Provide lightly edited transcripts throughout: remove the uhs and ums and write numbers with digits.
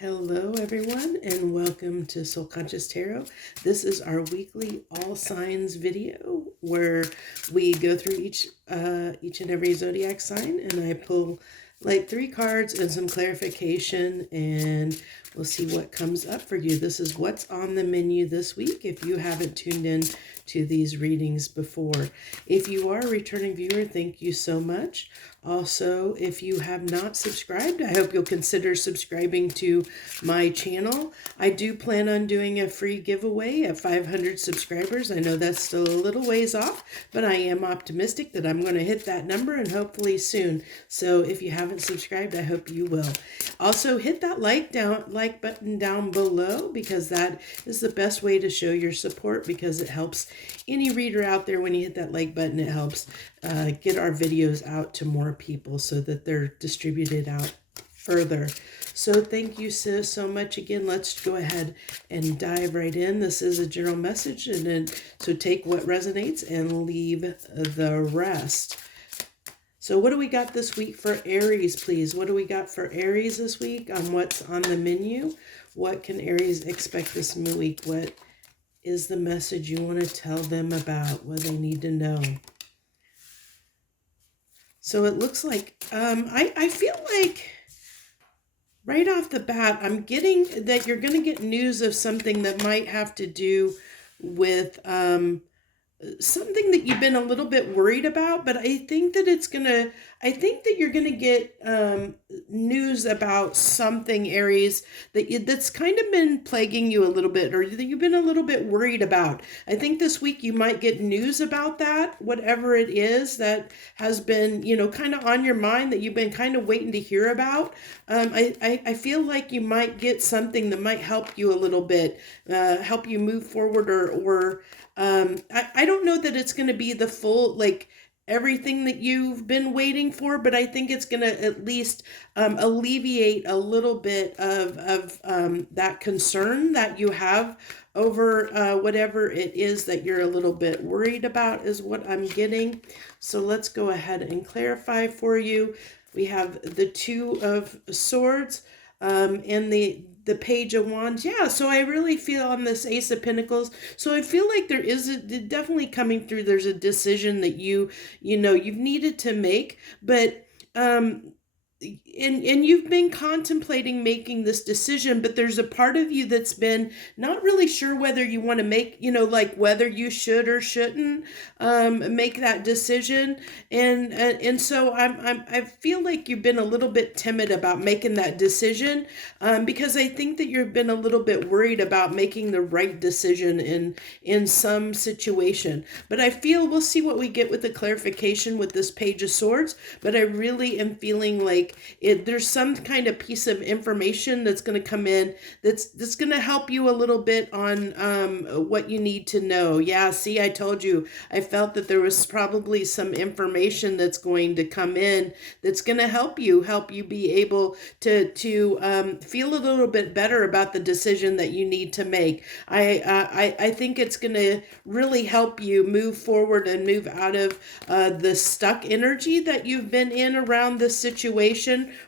Hello, everyone, and welcome to Soul Conscious Tarot. This is our weekly all signs video where we go through each and every zodiac sign, and I pull like 3 cards and some clarification, and we'll see what comes up for you. This is what's on the menu this week if you haven't tuned in to these readings before. If you are a returning viewer, thank you so much. Also, if you have not subscribed, I hope you'll consider subscribing to my channel. I do plan on doing a free giveaway at 500 subscribers. I know that's still a little ways off, but I am optimistic that I'm going to hit that number and hopefully soon. So if you haven't subscribed, I hope you will. Also, hit that like button down below, because that is the best way to show your support, because it helps any reader out there. When you hit that like button, it helps get our videos out to more people so that they're distributed out further. So thank you so much again. Let's go ahead and dive right in. This is a general message, and then so take what resonates and leave the rest. So what do we got this week for Aries, please? What do we got for Aries this week on what's on the menu? What can Aries expect this week? What is the message you want to tell them about, what they need to know? So it looks like, I feel like right off the bat, I'm getting that you're going to get news of something that might have to do with something that you've been a little bit worried about, but I think that you're gonna get news about something, Aries, that's kind of been plaguing you a little bit, or that you've been a little bit worried about. I think this week you might get news about that, whatever it is that has been, kind of on your mind, that you've been kind of waiting to hear about. I feel like you might get something that might help you a little bit, help you move forward, or I don't know that it's going to be the full, like, everything that you've been waiting for, but I think it's going to at least alleviate a little bit of that concern that you have over whatever it is that you're a little bit worried about, is what I'm getting. So let's go ahead and clarify for you. We have the Two of Swords and the Page of Wands. Yeah, so I really feel on this Ace of Pentacles. So I feel like there is definitely coming through. There's a decision that you've needed to make, but and you've been contemplating making this decision, but there's a part of you that's been not really sure whether you want to make, like whether you should or shouldn't make that decision. And so I feel like you've been a little bit timid about making that decision, because I think that you've been a little bit worried about making the right decision in some situation. But I feel we'll see what we get with the clarification with this Page of Swords, but I really am feeling like there's some kind of piece of information that's going to come in that's going to help you a little bit on what you need to know. Yeah, see, I told you, I felt that there was probably some information that's going to come in that's going to help you be able to feel a little bit better about the decision that you need to make. I think it's going to really help you move forward and move out of the stuck energy that you've been in around this situation,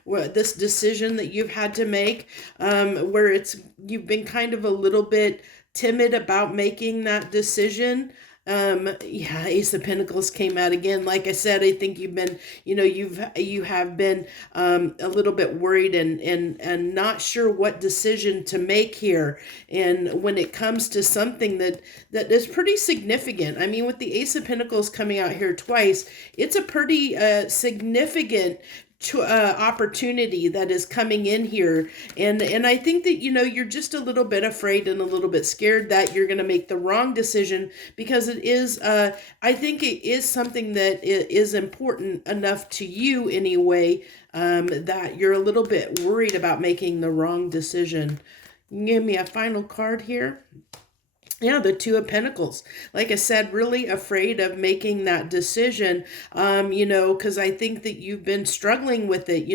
where this decision that you've had to make, where you've been kind of a little bit timid about making that decision. Yeah, Ace of Pentacles came out again. Like I said, I think you've been, you have been a little bit worried and not sure what decision to make here. And when it comes to something that is pretty significant, I mean, with the Ace of Pentacles coming out here twice, it's a pretty significant opportunity that is coming in here, and I think that you're just a little bit afraid and a little bit scared that you're going to make the wrong decision, because it is I think it is something that is important enough to you anyway, that you're a little bit worried about making the wrong decision. Give me a final card here. Yeah, the Two of Pentacles. Like I said, really afraid of making that decision, because I think that you've been struggling with it,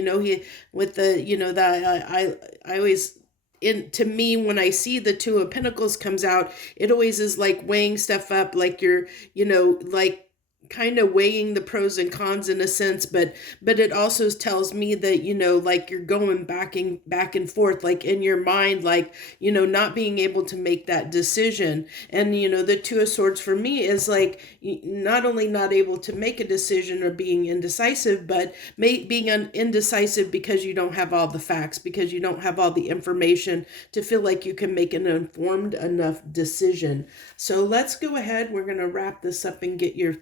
I always, to me, when I see the Two of Pentacles comes out, it always is like weighing stuff up, like you're, like kind of weighing the pros and cons in a sense, but it also tells me that, like you're going back and forth, like in your mind, like, not being able to make that decision. And the Two of Swords for me is like not only not able to make a decision or being indecisive, but being indecisive because you don't have all the facts, because you don't have all the information to feel like you can make an informed enough decision. So let's go ahead. We're going to wrap this up and get your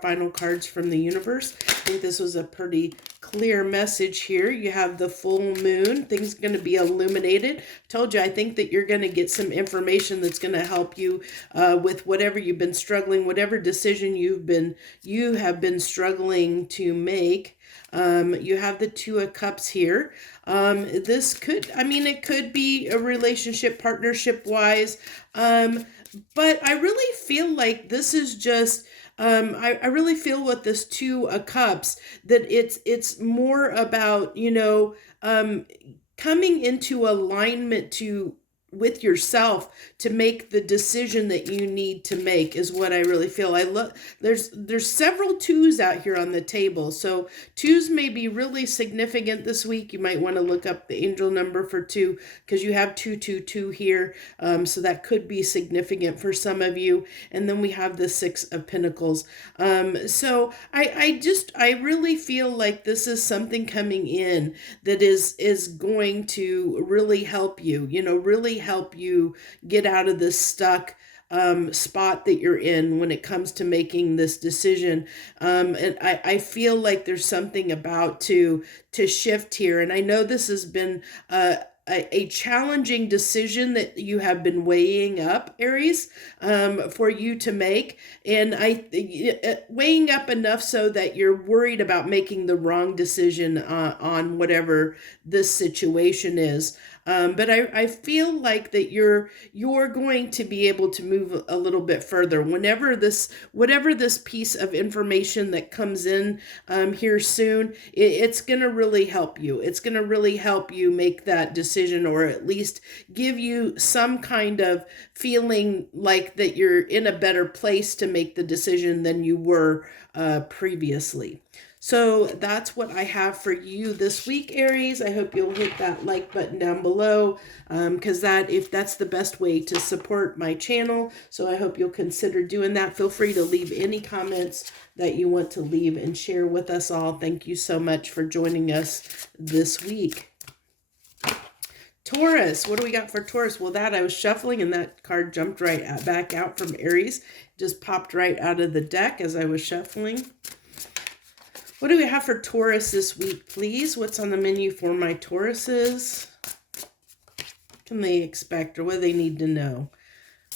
final cards from the universe. I think this was a pretty clear message here. You have the full moon. Things are going to be illuminated. Told you, I think that you're going to get some information that's going to help you with whatever you've been struggling, whatever decision you have been struggling to make. You have the Two of Cups here. This could, it could be a relationship, partnership wise. But I really feel like this is just, I really feel with this Two of Cups that it's more about, coming into alignment with yourself to make the decision that you need to make is what I really feel. I love there's several twos out here on the table. So twos may be really significant this week. You might want to look up the angel number for two because you have 222 here. So that could be significant for some of you. And then we have the Six of Pentacles. So I really feel like this is something coming in that is going to really help you, really help you get out of this stuck spot that you're in when it comes to making this decision. And I feel like there's something about to shift here. And I know this has been a challenging decision that you have been weighing up, Aries, for you to make. And weighing up enough so that you're worried about making the wrong decision on whatever this situation is. But I feel like that you're going to be able to move a little bit further whatever this piece of information that comes in here soon. It's going to really help you. It's going to really help you make that decision, or at least give you some kind of feeling like that you're in a better place to make the decision than you were previously. So that's what I have for you this week, Aries. I hope you'll hit that like button down below, because if that's the best way to support my channel. So I hope you'll consider doing that. Feel free to leave any comments that you want to leave and share with us all. Thank you so much for joining us this week. Taurus, what do we got for Taurus? Well, I was shuffling and that card jumped right back out from Aries. Just popped right out of the deck as I was shuffling. What do we have for Taurus this week, please? What's on the menu for my Tauruses? What can they expect, or what do they need to know?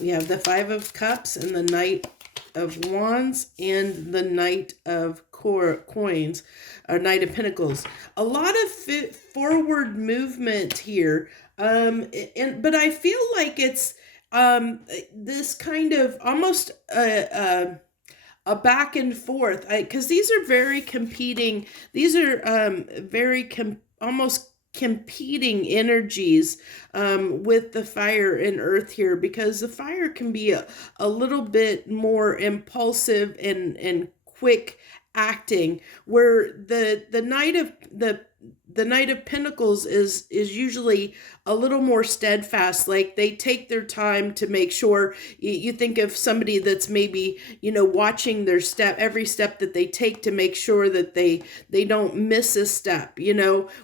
We have the Five of Cups and the Knight of Wands and the Knight of Coins, or Knight of Pentacles. A lot of forward movement here, but I feel like it's this kind of almost a back and forth, because these are very competing. These are almost competing energies with the fire and earth here, because the fire can be a little bit more impulsive and quick acting, where the Knight of Pentacles is usually a little more steadfast. Like they take their time to make sure. You think of somebody that's maybe, watching their every step that they take to make sure that they don't miss a step,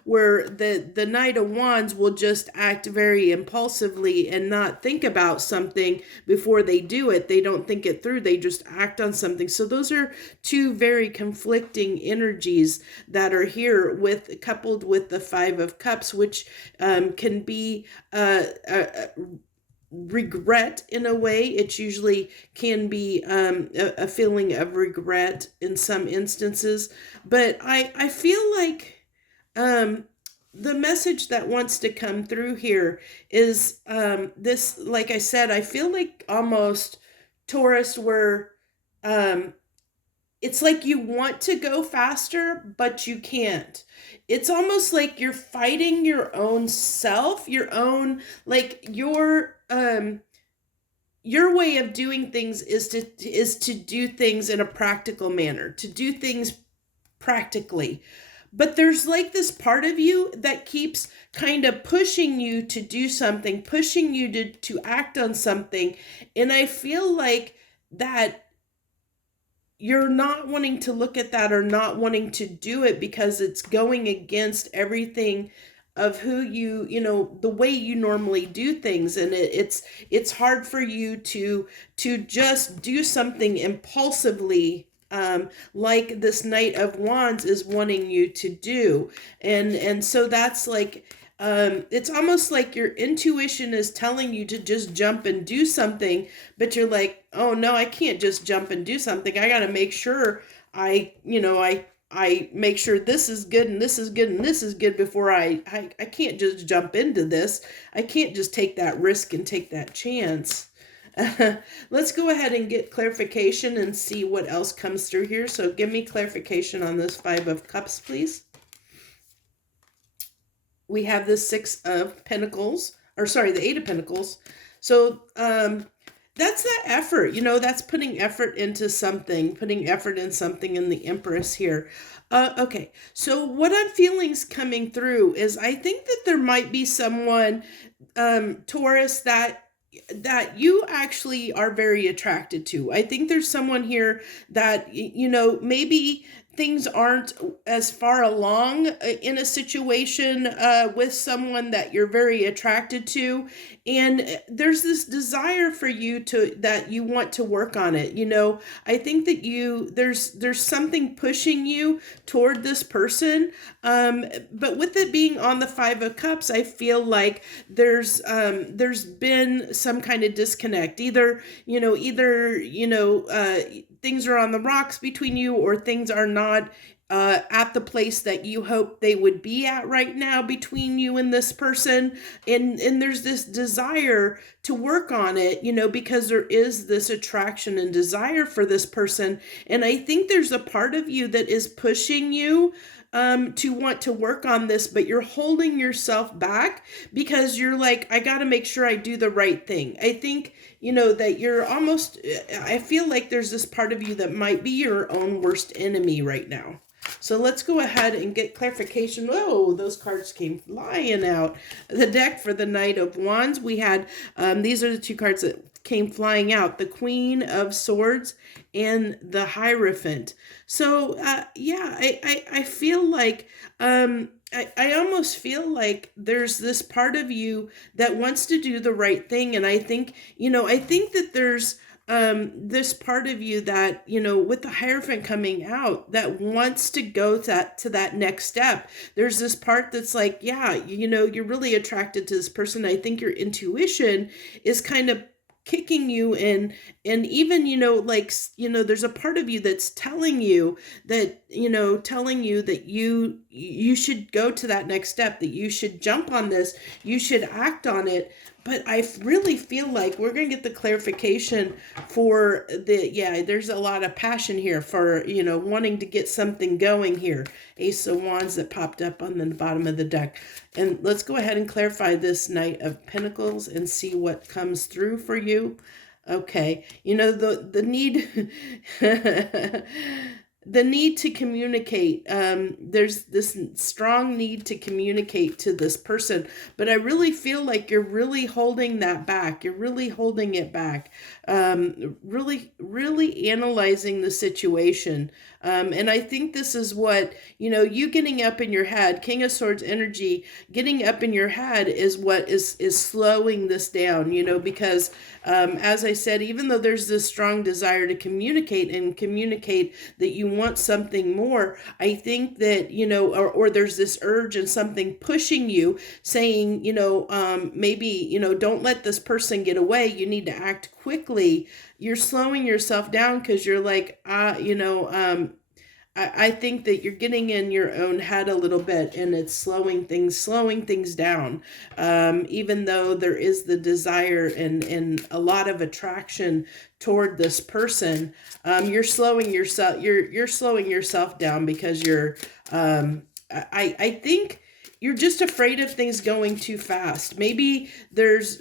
where the Knight of Wands will just act very impulsively and not think about something before they do it. They don't think it through. They just act on something. So those are two very conflicting energies that are here, coupled with the Five of Cups, which can be regret in a way. It usually can be a feeling of regret in some instances. But I feel like the message that wants to come through here is this, like I said, I feel like almost Taurus where it's like you want to go faster, but you can't. It's almost like you're fighting your own self, like your way of doing things is to do things in a practical manner, to do things practically. But there's like this part of you that keeps kind of pushing you to do something, pushing you to act on something. And I feel like that you're not wanting to look at that or not wanting to do it because it's going against everything of who the way you normally do things. And it's hard for you to just do something impulsively, like this Knight of Wands is wanting you to do. And so that's like, it's almost like your intuition is telling you to just jump and do something, but you're like, oh no, I can't just jump and do something. I got to make sure I make sure this is good and this is good and this is good before I can't just jump into this. I can't just take that risk and take that chance. Let's go ahead and get clarification and see what else comes through here. So give me clarification on this Five of Cups, please. We have the Six of Pentacles, or sorry, the Eight of Pentacles. So that's that effort, that's putting effort into something, putting effort in something in the Empress here. Okay, so what I'm feeling is coming through is I think that there might be someone, Taurus, that you actually are very attracted to. I think there's someone here that, maybe things aren't as far along in a situation with someone that you're very attracted to, and there's this desire for you that you want to work on it. I think that there's something pushing you toward this person, but with it being on the Five of Cups, I feel like there's been some kind of disconnect. Either things are on the rocks between you, or things are not at the place that you hope they would be at right now between you and this person. And there's this desire to work on it, because there is this attraction and desire for this person. And I think there's a part of you that is pushing you to want to work on this, but you're holding yourself back because you're like, I got to make sure I do the right thing. I think, that you're almost, I feel like there's this part of you that might be your own worst enemy right now. So let's go ahead and get clarification. Oh, those cards came flying out. The deck for the Knight of Wands, we had, these are the two cards that came flying out, the Queen of Swords and the Hierophant. So, yeah, I feel like, I almost feel like there's this part of you that wants to do the right thing. And I think, I think that there's this part of you that, with the Hierophant coming out, that wants to go to that next step. There's this part that's like, yeah, you're really attracted to this person. I think your intuition is kind of kicking you in, and even there's a part of you that's telling you that you should go to that next step, that you should jump on this, you should act on it. But I really feel like we're going to get the clarification for there's a lot of passion here for, wanting to get something going here. Ace of Wands that popped up on the bottom of the deck. And let's go ahead and clarify this Knight of Pentacles and see what comes through for you. Okay. The need... the need to communicate. There's this strong need to communicate to this person, but I really feel like you're really holding that back. You're really holding it back. Really, really analyzing the situation. And I think this is what, you getting up in your head, King of Swords energy, getting up in your head is what is slowing this down, because as I said, even though there's this strong desire to communicate that you want something more, I think that, or there's this urge and something pushing you saying, maybe, don't let this person get away. You need to act quickly. You're slowing yourself down because you're like, I think that you're getting in your own head a little bit, and it's slowing things down. Even though there is the desire and a lot of attraction toward this person, you're slowing yourself down because you're, I think you're just afraid of things going too fast. Maybe there's,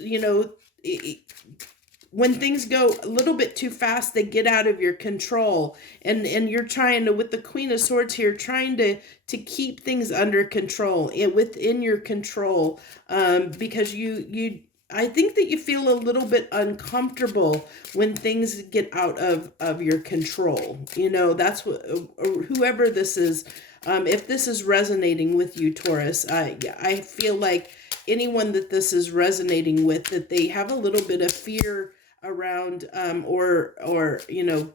when things go a little bit too fast, they get out of your control. And you're trying to, with the Queen of Swords here, trying to keep things under control, within your control, because I think that you feel a little bit uncomfortable when things get out of your control. That's what, whoever this is, if this is resonating with you, Taurus, I feel like anyone that this is resonating with, that they have a little bit of fear around, or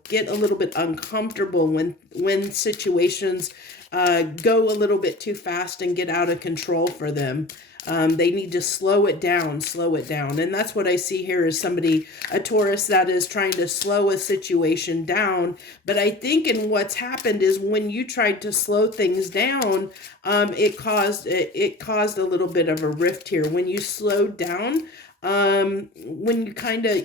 get a little bit uncomfortable when situations go a little bit too fast and get out of control for them. They need to slow it down. And that's what I see here, is somebody, a Taurus, that is trying to slow a situation down. But I think in what's happened is when you tried to slow things down, it caused a little bit of a rift here. When you slowed down, when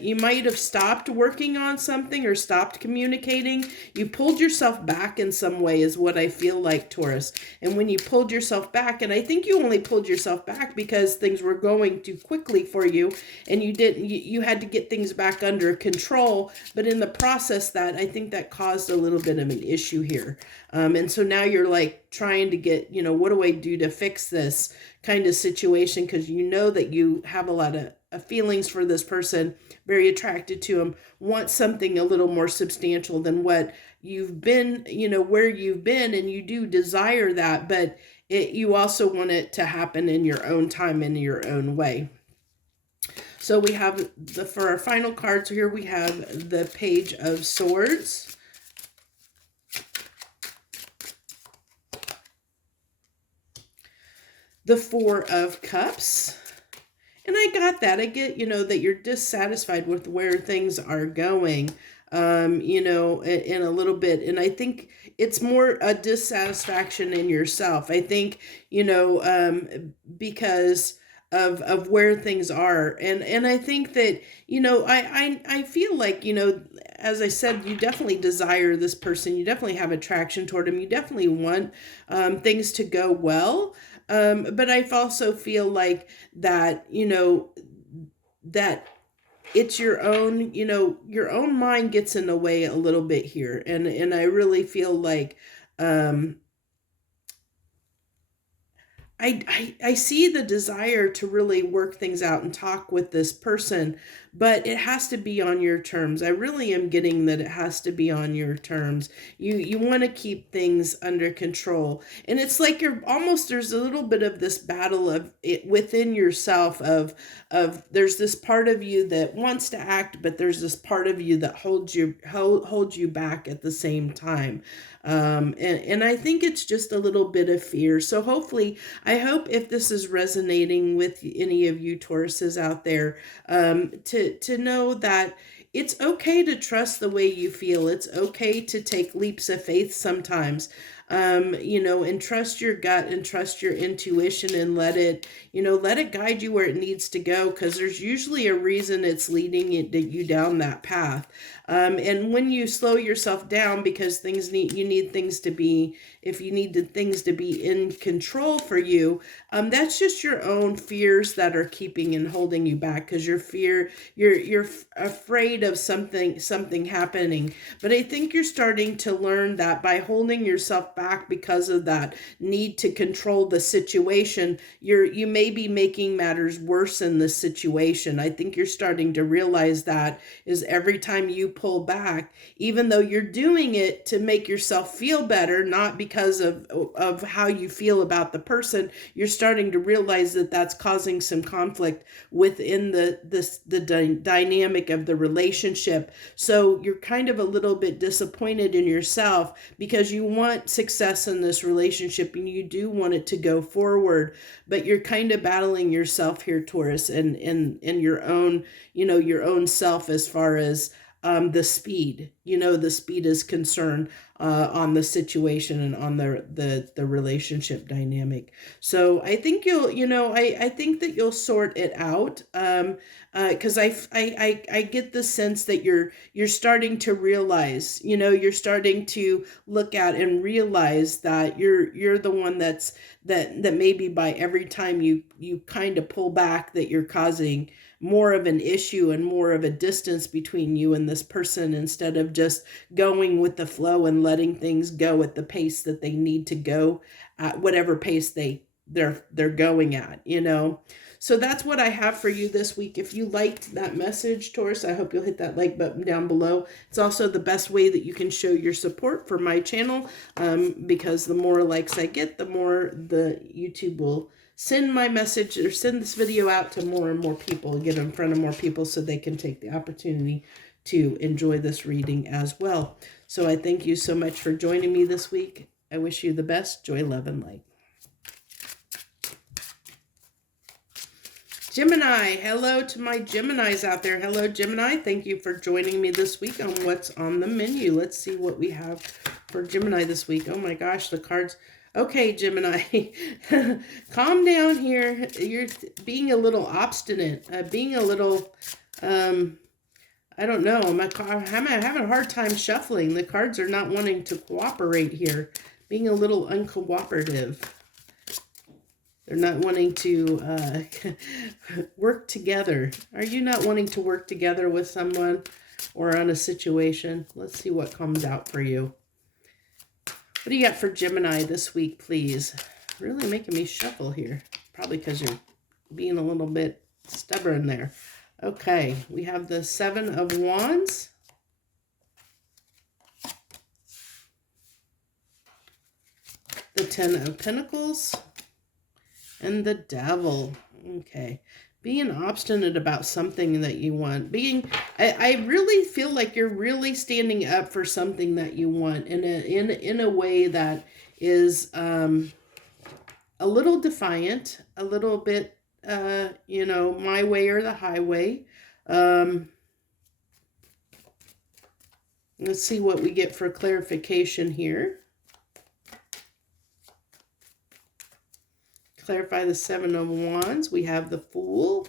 you might have stopped working on something or stopped communicating, you pulled yourself back in some way, is what I feel like, Taurus. And when you pulled yourself back, and I think you only pulled yourself back because things were going too quickly for you, and you had to get things back under control. But in the process, that I think that caused a little bit of an issue here. And so now you're like trying to get, what do I do to fix this kind of situation? Because you know that you have a lot of feelings for this person, very attracted to him, want something a little more substantial than what you've been, where you've been, and you do desire that, but you also want it to happen in your own time, in your own way. So we have for our final cards here, we have the Page of Swords, the Four of Cups. And I got that. I get, that you're dissatisfied with where things are going, in a little bit. And I think it's more a dissatisfaction in yourself. I think, because of where things are. And I think that, I feel like, as I said, you definitely desire this person. You definitely have attraction toward him. You definitely want things to go well. But I also feel like that, that it's your own mind gets in the way a little bit here. And I really feel like, I see the desire to really work things out and talk with this person, but it has to be on your terms. I really am getting that it has to be on your terms. You want to keep things under control. And it's like there's a little bit of this battle of it within yourself of there's this part of you that wants to act, but there's this part of you that holds you back at the same time. And I think it's just a little bit of fear. So hopefully, I hope if this is resonating with any of you Tauruses out there, to know that it's okay to trust the way you feel. It's okay to take leaps of faith sometimes, and trust your gut and trust your intuition and let it guide you where it needs to go, because there's usually a reason it's leading you down that path. And when you slow yourself down because if you need things to be in control for you, that's just your own fears that are keeping and holding you back, because you're afraid of something happening. But I think you're starting to learn that by holding yourself back because of that need to control the situation, you may be making matters worse in the situation. I think you're starting to realize that is every time you pull back, even though you're doing it to make yourself feel better, not because of how you feel about the person, you're starting to realize that that's causing some conflict within the dynamic of the relationship. So you're kind of a little bit disappointed in yourself because you want success in this relationship and you do want it to go forward, but you're kind of battling yourself here, Taurus, and your own self as far as the speed. the speed is concerned on the situation and on the relationship dynamic. So I think I think that you'll sort it out. Because I get the sense that you're starting to realize, you're starting to look at and realize that you're the one that maybe by every time you kind of pull back, that you're causing more of an issue and more of a distance between you and this person, instead of just going with the flow and letting things go at the pace that they need to go at, whatever pace they're going at. So that's what I have for you this week. If you liked that message, Taurus, I hope you'll hit that like button down below. It's also the best way that you can show your support for my channel, because the more likes I get, the more the YouTube will send my message or send this video out to more and more people, get in front of more people so they can take the opportunity to enjoy this reading as well. So I thank you so much for joining me this week. I wish you the best. Joy, love, and light. Gemini, hello to my Geminis out there. Hello, Gemini. Thank you for joining me this week on What's on the Menu. Let's see what we have for Gemini this week. Oh my gosh, the cards. Okay, Gemini, calm down here. You're being a little obstinate, being a little, I don't know. I'm having a hard time shuffling. The cards are not wanting to cooperate here, being a little uncooperative. They're not wanting to work together. Are you not wanting to work together with someone or on a situation? Let's see what comes out for you. What do you got for Gemini this week, please? Really making me shuffle here. Probably because you're being a little bit stubborn there. Okay, we have the Seven of Wands. The Ten of Pentacles. And the Devil. Okay. Being obstinate about something that you want. I really feel like you're really standing up for something that you want in a way that is a little defiant, a little bit, my way or the highway. Let's see what we get for clarification here. Clarify the Seven of Wands. We have the Fool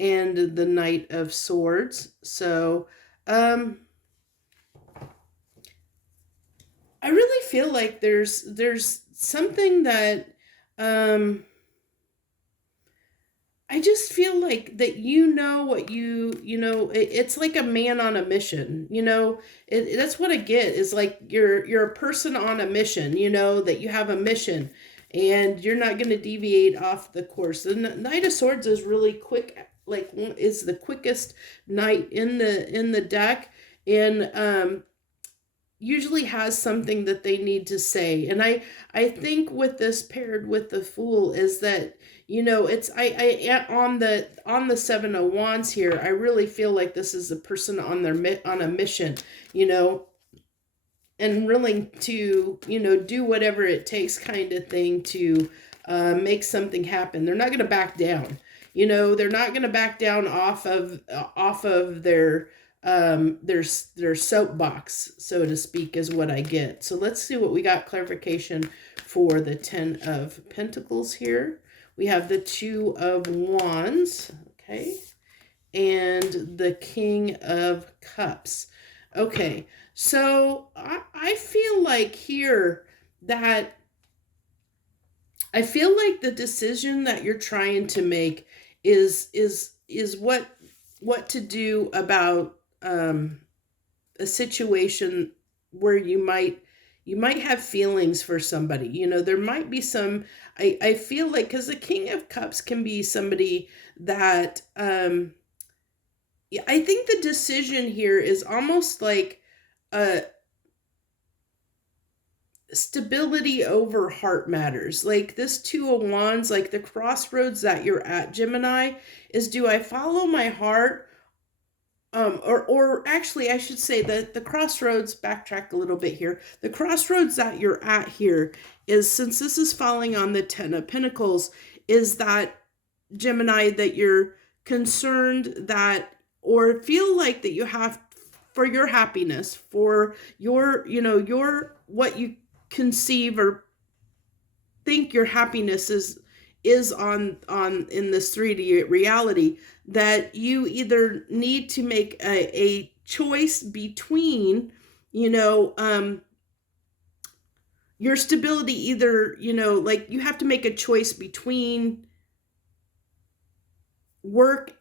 and the Knight of Swords. So I really feel like there's something that I just feel like that what it's like a man on a mission, that's what I get, is like you're a person on a mission, that you have a mission and you're not going to deviate off the course. The Knight of Swords is really quick, is the quickest knight in the deck, and usually has something that they need to say. And I think with this paired with the Fool is that, it's on the Seven of Wands here, I really feel like this is a person on a mission, and willing to, do whatever it takes kind of thing to make something happen. They're not going to back down. They're not going to back down off of their soapbox, so to speak, is what I get. So let's see what we got clarification for the Ten of Pentacles here. We have the Two of Wands, okay, and the King of Cups. Okay, so I feel like here that I feel like the decision that you're trying to make is what to do about a situation where you might have feelings for somebody. There might be some, I feel like, because the King of Cups can be somebody that I think the decision here is almost like stability over heart matters. Like this Two of Wands, like the crossroads that you're at, Gemini, is, do I follow my heart? Or actually, I should say that the crossroads, backtrack a little bit here. The crossroads that you're at here is, since this is falling on the Ten of Pentacles, is that, Gemini, that you're concerned that, or feel like that you have, for your happiness, for your, your, what you conceive or think your happiness is on in this 3D reality, that you either need to make a choice between, your stability, either, like you have to make a choice between work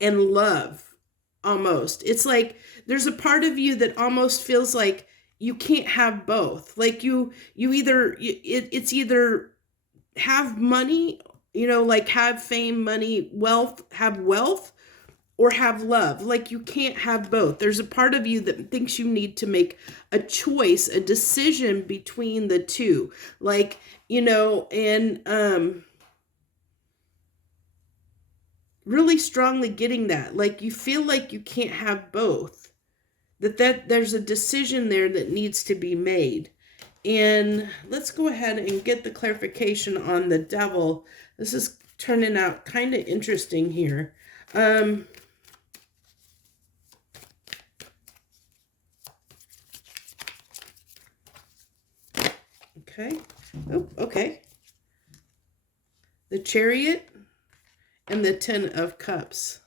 and love. Almost, it's like there's a part of you that almost feels like you can't have both. Like you either, it's either have money, like have fame, money, wealth, have wealth, or have love. Like you can't have both. There's a part of you that thinks you need to make a choice, a decision between the two. Like, and really strongly getting that. Like you feel like you can't have both. That there's a decision there that needs to be made. And let's go ahead and get the clarification on the devil. This is turning out kind of interesting here. Okay. Oh, okay. The Chariot and the Ten of Cups.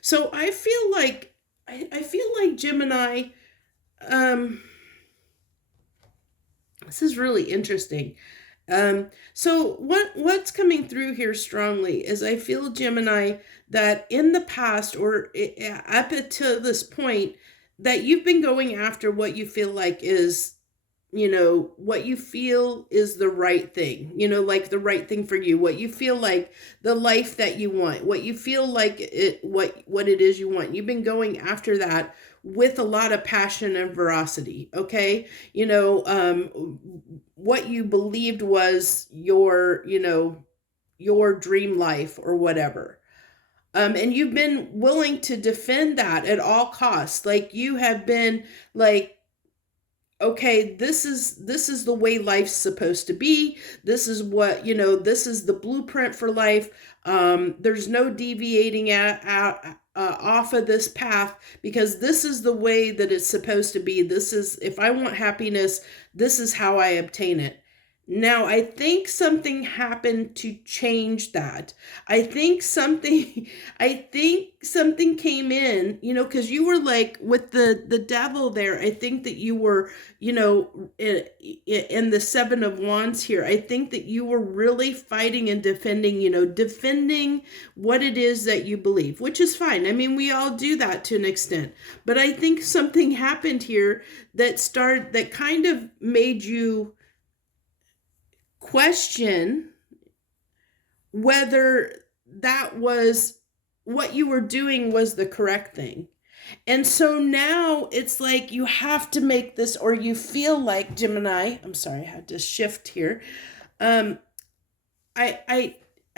So I feel like Gemini, this is really interesting. So what's coming through here strongly is I feel, Gemini, that in the past, or up until this point, that you've been going after what you feel like is, what you feel is the right thing, like the right thing for you, what you feel like the life that you want, what you feel like what it is you want. You've been going after that with a lot of passion and veracity. Okay. What you believed was your dream life or whatever. And you've been willing to defend that at all costs. Like you have been like, okay, this is the way life's supposed to be. This is what, this is the blueprint for life. There's no deviating off of this path, because this is the way that it's supposed to be. This is, if I want happiness, this is how I obtain it. Now, I think something happened to change that. I think something came in, because you were like with the devil there. I think that you were, in the Seven of Wands here. I think that you were really fighting and defending what it is that you believe, which is fine. I mean, we all do that to an extent. But I think something happened here that kind of made you question whether that was what you were doing was the correct thing. And so now it's like you have to make this, or you feel like, Gemini, I'm sorry, I had to shift here. I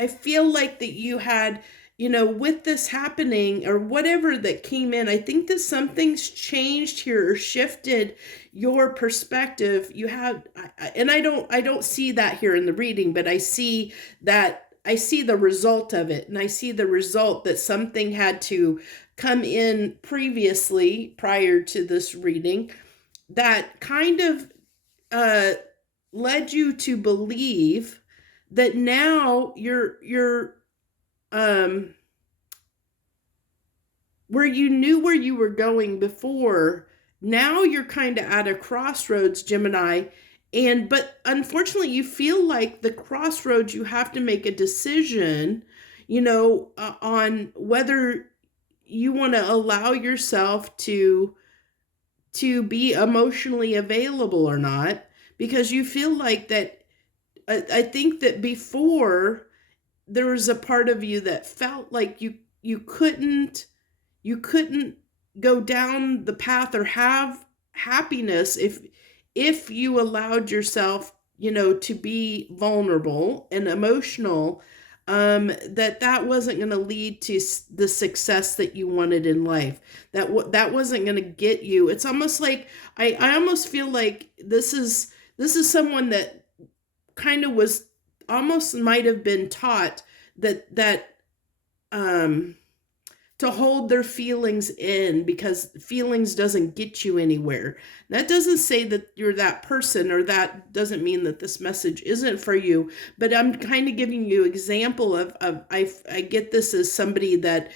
feel like that you had, with this happening or whatever that came in, I think that something's changed here or shifted your perspective. You have, and I don't see that here in the reading, but I see the result of it. And I see the result that something had to come in previously, prior to this reading, that kind of led you to believe that now you're where you knew where you were going before, now you're kind of at a crossroads, Gemini. But unfortunately, you feel like the crossroads, you have to make a decision, on whether you want to allow yourself to be emotionally available or not, because you feel like that. I think that before, there was a part of you that felt like you couldn't go down the path or have happiness if you allowed yourself, to be vulnerable and emotional, that wasn't going to lead to the success that you wanted in life. That wasn't going to get you. It's almost like I almost feel like this is This is someone that kind of was almost might have been taught that um to hold their feelings in, because feelings doesn't get you anywhere. That doesn't say that you're that person, or that doesn't mean that this message isn't for you, but I'm kind of giving you example of I get this as somebody that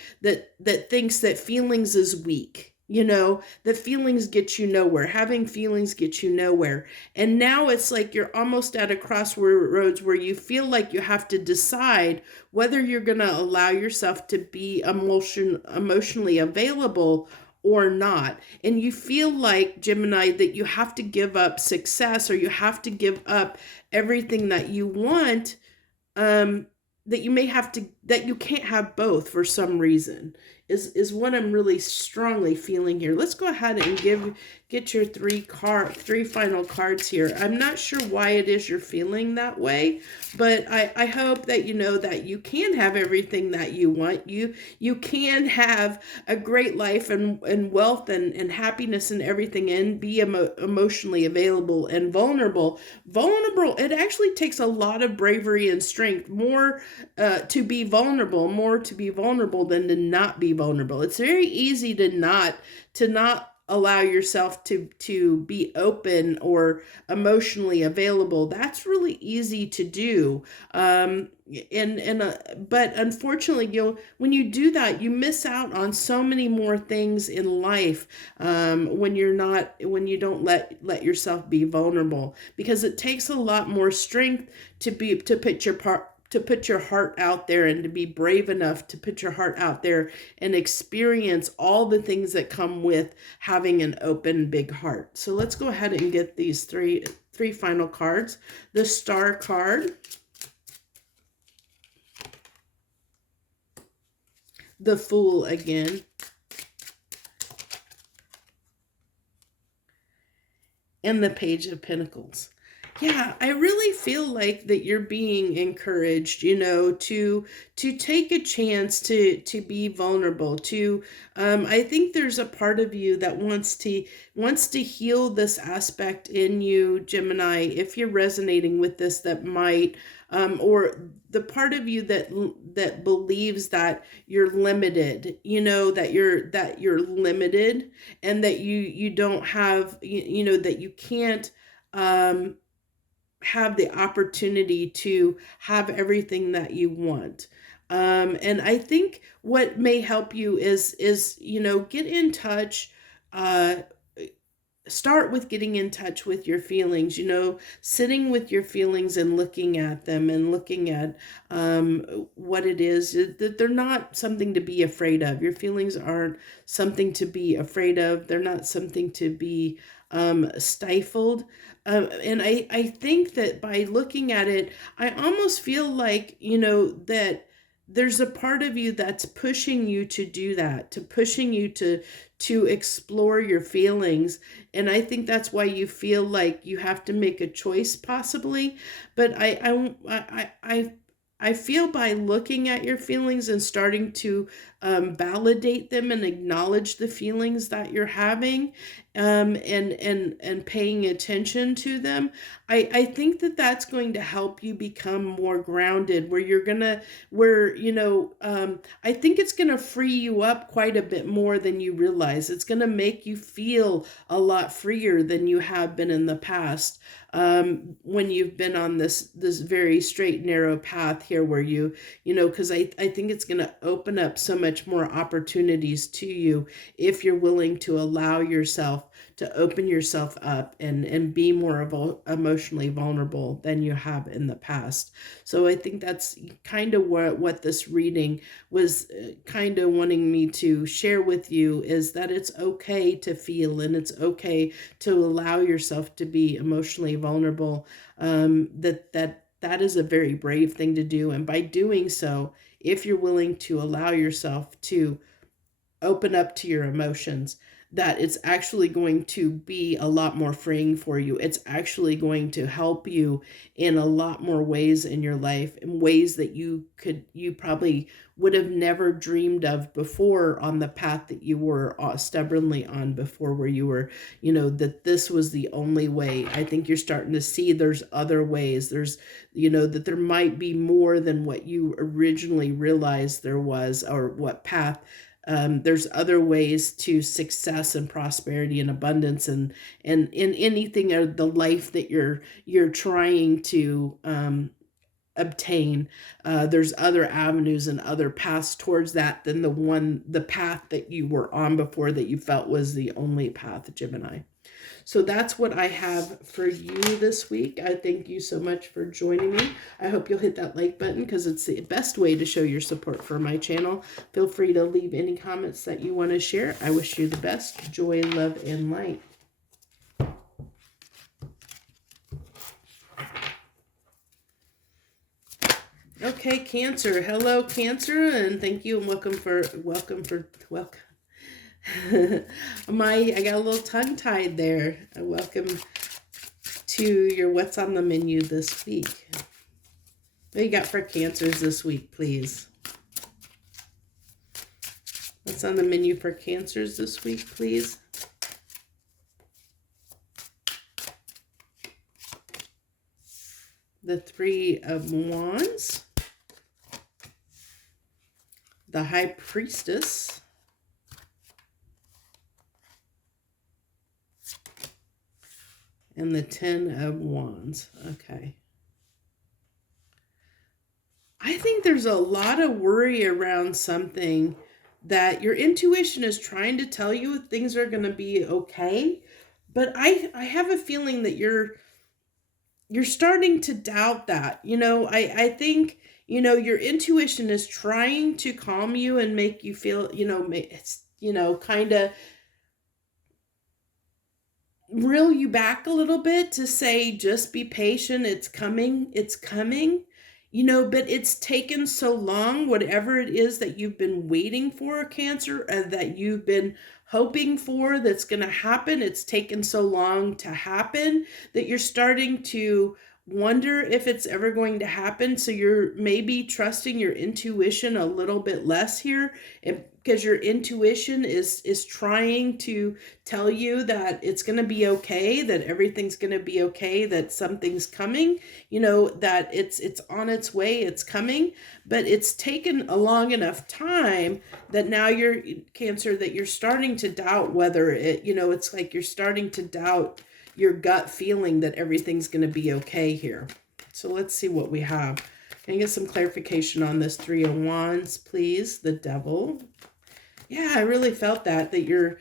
thinks that feelings is weak. That feelings get you nowhere. Having feelings get you nowhere. And now it's like you're almost at a crossroads where you feel like you have to decide whether you're going to allow yourself to be emotionally available or not. And you feel like, Gemini, that you have to give up success, or you have to give up everything that you want, that you may have to, that you can't have both for some reason, is what I'm really strongly feeling here. Let's go ahead and get your three final cards here. I'm not sure why it is you're feeling that way, but I hope that you know that you can have everything that you want. You can have a great life and wealth and happiness and everything, and be emotionally available and vulnerable. It actually takes a lot of bravery and strength, more to be vulnerable, than to not be vulnerable. It's very easy to not allow yourself to be open or emotionally available. That's really easy to do. But unfortunately, when you do that, you miss out on so many more things in life, when you don't let yourself be vulnerable, because it takes a lot more strength to put your heart out there, and to be brave enough to put your heart out there and experience all the things that come with having an open, big heart. So let's go ahead and get these three final cards. The Star card, the Fool again, and the Page of Pentacles. Yeah, I really feel like that you're being encouraged, to take a chance to be vulnerable. I think there's a part of you that wants to heal this aspect in you, Gemini. If you're resonating with this, that might, or the part of you that believes that you're limited, that you're limited, and that you don't have, that you can't have the opportunity to have everything that you want. And I think what may help you is get in touch. Start with getting in touch with your feelings, sitting with your feelings and looking at them, and looking at what it is, that they're not something to be afraid of. Your feelings aren't something to be afraid of. They're not something to be stifled. And I think that by looking at it, I almost feel like, that there's a part of you that's pushing you to do that, pushing you to explore your feelings. And I think that's why you feel like you have to make a choice, possibly. But I feel by looking at your feelings and starting to validate them and acknowledge the feelings that you're having, and paying attention to them, I think that that's going to help you become more grounded, I think it's gonna free you up quite a bit more than you realize. It's gonna make you feel a lot freer than you have been in the past, when you've been on this very straight, narrow path here, where because I think it's gonna open up so much more opportunities to you if you're willing to allow yourself to open yourself up and be more emotionally vulnerable than you have in the past. So I think that's kind of what this reading was kind of wanting me to share with you, is that it's okay to feel, and it's okay to allow yourself to be emotionally vulnerable. That is a very brave thing to do. And by doing so, if you're willing to allow yourself to open up to your emotions, that it's actually going to be a lot more freeing for you. It's actually going to help you in a lot more ways in your life, in ways that you probably would have never dreamed of before on the path that you were stubbornly on before, where you were, that this was the only way. I think you're starting to see there's other ways. There's, that there might be more than what you originally realized there was, or what path. There's other ways to success and prosperity and abundance, and in anything of the life that you're trying to obtain. There's other avenues and other paths towards that than the path that you were on before, that you felt was the only path, Gemini. So that's what I have for you this week. I thank you so much for joining me. I hope you'll hit that like button, because it's the best way to show your support for my channel. Feel free to leave any comments that you want to share. I wish you the best joy, love, and light. Okay, Cancer. Hello, Cancer, and thank you and welcome. I got a little tongue-tied there. Welcome to your What's on the Menu this week. What you got for Cancers this week, please? What's on the menu for Cancers this week, please? The Three of Wands, the High Priestess, and the Ten of Wands. Okay. I think there's a lot of worry around something that your intuition is trying to tell you things are going to be okay. But I have a feeling that you're starting to doubt that. I think, your intuition is trying to calm you and make you feel, it's, kind of reel you back a little bit to say, just be patient. It's coming. But it's taken so long, whatever it is that you've been waiting for, Cancer, that you've been hoping for, that's going to happen. It's taken so long to happen that you're starting to wonder if it's ever going to happen. So you're maybe trusting your intuition a little bit less here, because your intuition is trying to tell you that it's going to be okay, that everything's going to be okay, that something's coming, that it's on its way, it's coming, but it's taken a long enough time that now you're, Cancer, that you're starting to doubt whether it, it's like you're starting to doubt your gut feeling that everything's going to be okay here. So let's see what we have. Can I get some clarification on this Three of Wands, please? The Devil. Yeah, I really felt that you're,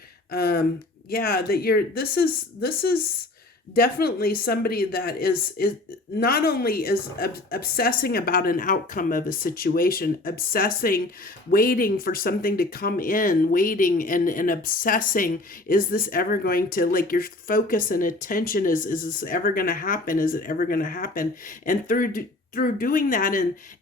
this is definitely somebody that is not only is obsessing about an outcome of a situation, obsessing, waiting for something to come in, waiting and obsessing, is this ever going to, like, your focus and attention is this ever going to happen? Is it ever going to happen? And through doing that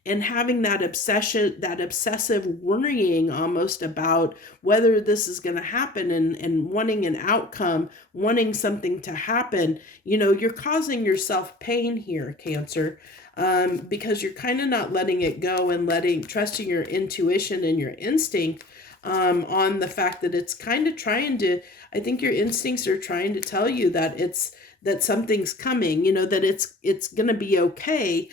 and having that obsession, that obsessive worrying almost about whether this is going to happen, and wanting an outcome, wanting something to happen, you're causing yourself pain here, Cancer, because you're kind of not letting it go and trusting your intuition and your instinct on the fact that it's kind of trying to, I think your instincts are trying to tell you that that something's coming, that it's going to be okay.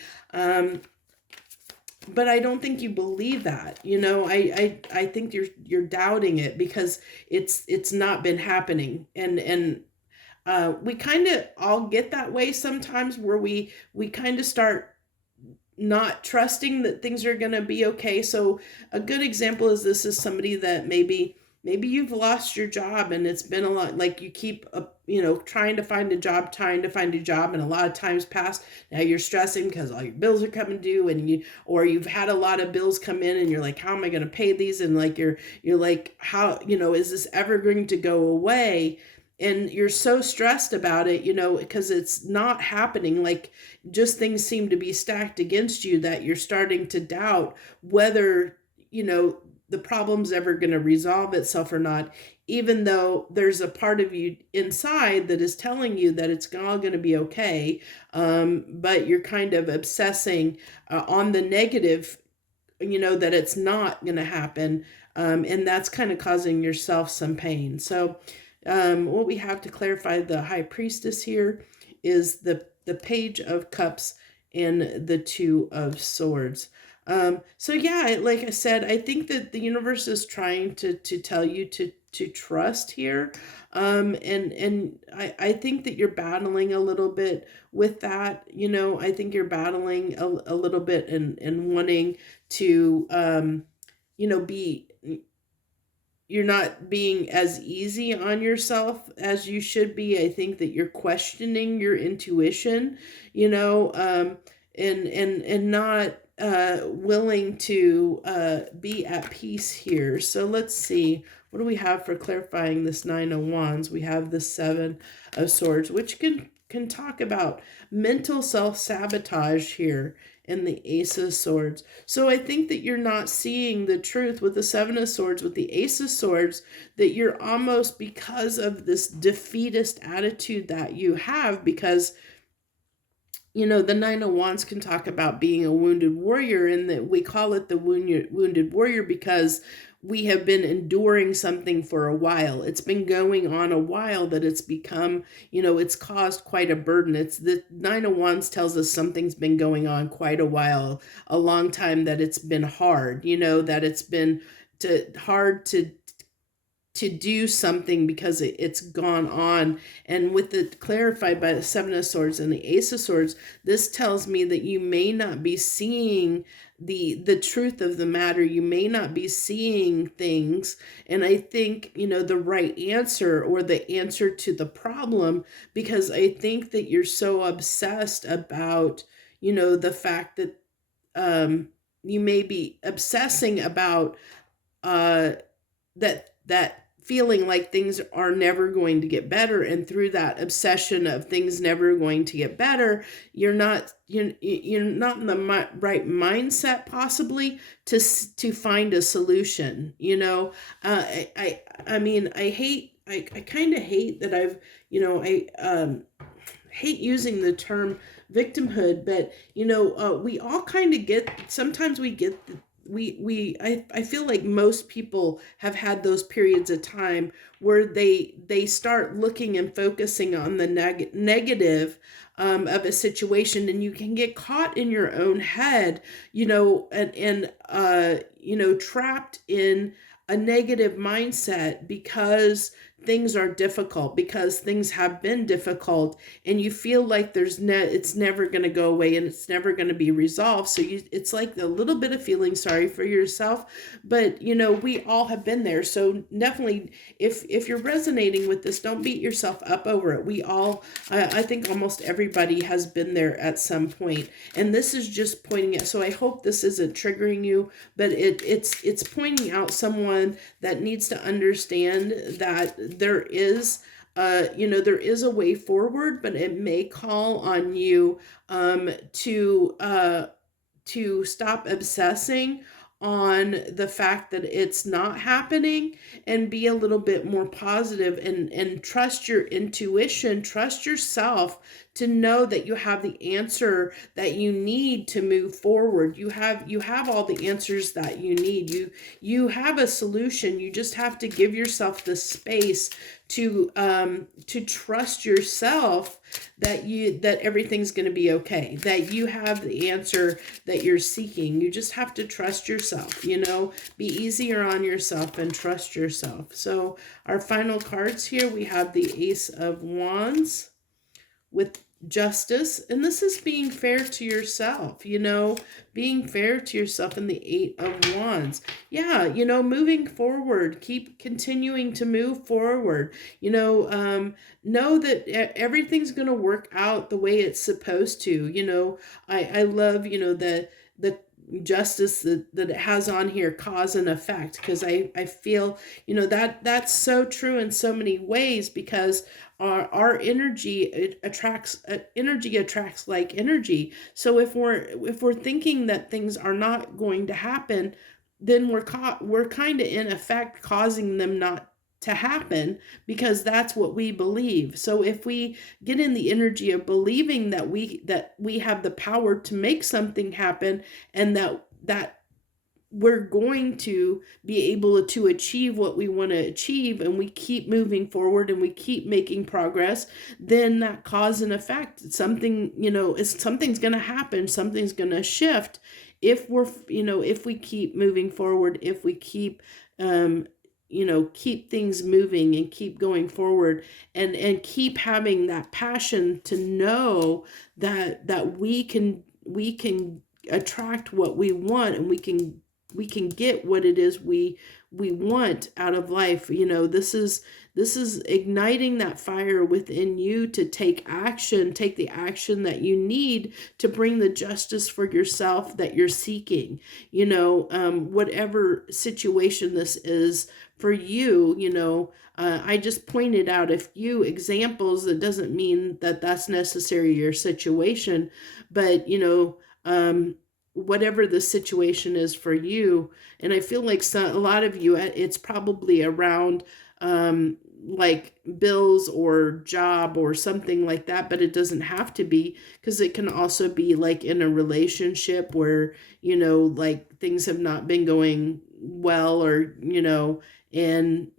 But I don't think you believe that, I think you're doubting it because it's not been happening. And we kind of all get that way sometimes, where we kind of start not trusting that things are going to be okay. So a good example is, this is somebody that maybe you've lost your job, and it's been a lot, like you keep trying to find a job, and a lot of times passed. Now you're stressing because all your bills are coming due, and you've had a lot of bills come in, and you're like, how am I going to pay these? And like, you're like, how, is this ever going to go away? And you're so stressed about it, because it's not happening. Like, just things seem to be stacked against you, that you're starting to doubt whether, the problem's ever going to resolve itself or not, even though there's a part of you inside that is telling you that it's all going to be okay. But you're kind of obsessing on the negative, that it's not going to happen. And that's kind of causing yourself some pain. So what we have to clarify the high priestess here is the page of cups and the two of swords. So yeah, like I said, I think that the universe is trying to tell you to trust here. And I think that you're battling a little bit with that. I think you're battling a little bit and wanting to be, you're not being as easy on yourself as you should be. I think that you're questioning your intuition, and not willing to be at peace here. So let's see. What do we have for clarifying this Nine of Wands? We have the Seven of Swords, which can talk about mental self-sabotage here, and the Ace of Swords. So I think that you're not seeing the truth with the Seven of Swords, with the Ace of Swords, that you're almost, because of this defeatist attitude that you have, because the Nine of Wands can talk about being a wounded warrior, and that we call it the wounded warrior because we have been enduring something for a while. It's been going on a while that it's become, it's caused quite a burden. It's the Nine of Wands tells us something's been going on quite a while, a long time, that it's been hard, that it's been hard to do something because it's gone on. And with the clarified by the Seven of Swords and the Ace of Swords, this tells me that you may not be seeing the truth of the matter. You may not be seeing things. And I think, the right answer, or the answer to the problem, because I think that you're so obsessed about, the fact that you may be obsessing about that feeling like things are never going to get better, and through that obsession of things never going to get better, you're not in the right mindset possibly to find a solution. I mean, I kind of hate that I hate using the term victimhood, but we all kind of get, sometimes we get I feel like most people have had those periods of time where they start looking and focusing on the negative of a situation, and you can get caught in your own head, and trapped in a negative mindset because things are difficult, because things have been difficult, and you feel like it's never going to go away, and it's never going to be resolved. So it's like a little bit of feeling sorry for yourself, but we all have been there. So definitely, if you're resonating with this, don't beat yourself up over it. We all, I think almost everybody has been there at some point, and this is just pointing out. So I hope this isn't triggering you, but it's pointing out someone that needs to understand that there is there is a way forward, but it may call on you to stop obsessing on the fact that it's not happening, and be a little bit more positive, and trust your intuition, trust yourself to know that you have the answer that you need to move forward. You have all the answers that you need. You have a solution. You just have to give yourself the space to trust yourself that everything's going to be okay, that you have the answer that you're seeking. You just have to trust yourself, be easier on yourself and trust yourself. So our final cards here, we have the Ace of Wands with Justice, and this is being fair to yourself, being fair to yourself, in the Eight of Wands. Yeah, moving forward, keep continuing to move forward, know that everything's going to work out the way it's supposed to. I love, the justice that it has on here, cause and effect, because I feel that's so true in so many ways, because our energy attracts like energy. So if we're thinking that things are not going to happen, then we're kind of in effect causing them not to happen, because that's what we believe. So if we get in the energy of believing that we have the power to make something happen, and that we're going to be able to achieve what we want to achieve, and we keep moving forward and we keep making progress, then that cause and effect, something, something's going to happen, something's going to shift. If if we keep moving forward, if we keep keep things moving and keep going forward, and keep having that passion to know that we can attract what we want, and we can get what it is we want out of life. This is igniting that fire within you to take the action that you need to bring the justice for yourself that you're seeking. Whatever situation this is for you. I just pointed out a few examples. That doesn't mean that that's necessarily your situation, but whatever the situation is for you. And I feel like a lot of you, it's probably around like bills or job or something like that, but it doesn't have to be, because it can also be like in a relationship where, like things have not been going well, or, and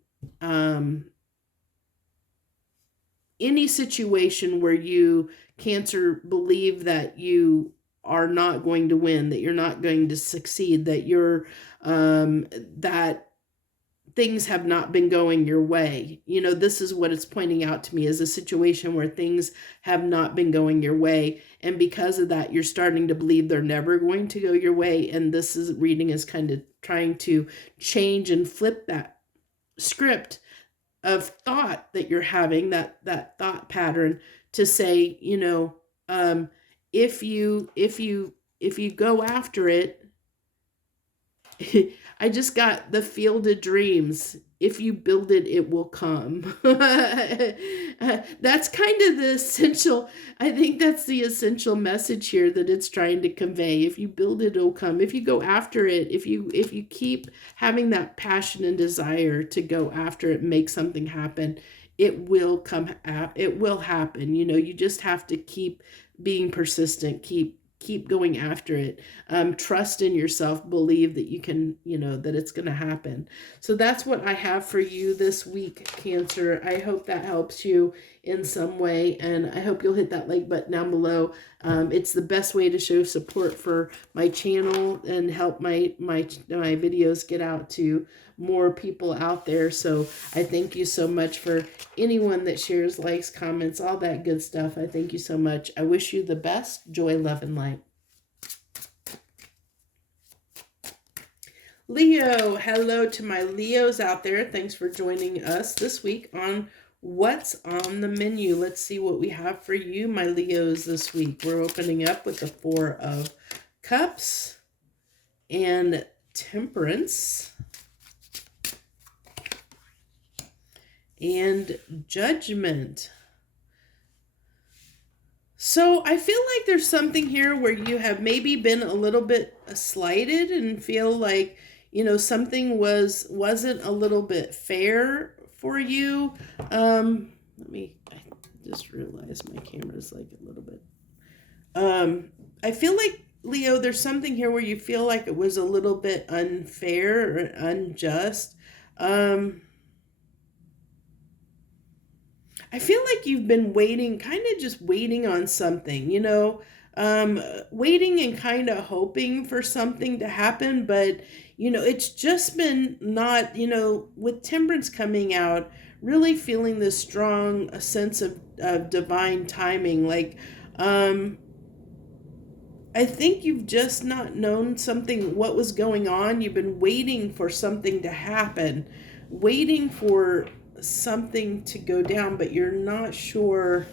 any situation where you, Cancer, believe that you are not going to win, that you're not going to succeed, that that things have not been going your way. This is what it's pointing out to me, is a situation where things have not been going your way. And because of that, you're starting to believe they're never going to go your way. And this reading is kind of trying to change and flip that script of thought that you're having, that thought pattern, to say, if you go after it. I just got the field of dreams. If you build it, it will come. That's kind of the essential, I think that's the essential message here that it's trying to convey. If you build it, it'll come. If you go after it, if you keep having that passion and desire to go after it, make something happen, it will come. It will happen. You just have to keep being persistent, keep going after it. Trust in yourself, believe that you can, that it's going to happen. So that's what I have for you this week, Cancer. I hope that helps you in some way, and I hope you'll hit that like button down below. It's the best way to show support for my channel and help my videos get out to more people out there. So I thank you so much for anyone that shares, likes, comments, all that good stuff. I thank you so much. I wish you the best. Joy, love, and light. Leo, hello to my Leos out there. Thanks for joining us this week on What's on the Menu. Let's see what we have for you, my Leos, this week. We're opening up with the 4 of Cups and Temperance and Judgment. So I feel like there's something here where you have maybe been a little bit slighted and feel like, something wasn't a little bit fair for you. I just realized my camera's like a little bit. I feel like, Leo, there's something here where you feel like it was a little bit unfair or unjust. I feel like you've been waiting, kind of just waiting on something, waiting and kind of hoping for something to happen. But, it's just been not, with Temperance coming out, really feeling this strong sense of divine timing. Like, I think you've just not known what was going on. You've been waiting for something to happen, waiting for something to go down, but you're not sure.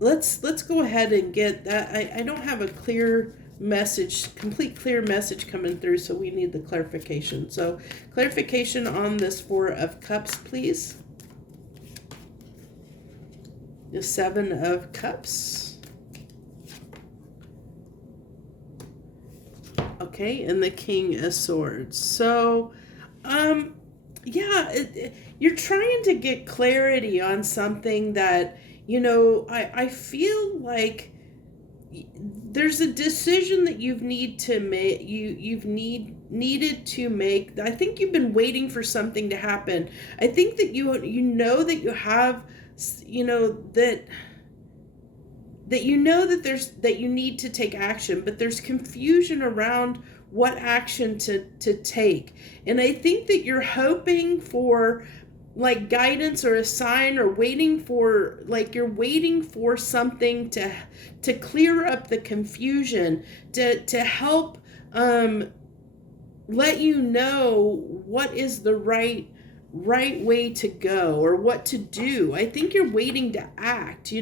Let's go ahead and get that. I don't have a clear message, complete clear message coming through, so we need the clarification. So clarification on this 4 of Cups, please. The 7 of Cups. Okay. Okay, and the King of Swords. So, yeah, you're trying to get clarity on something that, I feel like there's a decision that needed to make. I think you've been waiting for something to happen. I think that you know that you have, you know that there's that you need to take action, but there's confusion around what action to take. And I think that you're hoping for like guidance or a sign, or you're waiting for something to clear up the confusion, to help let you know what is the right way to go or what to do. I think you're waiting to act,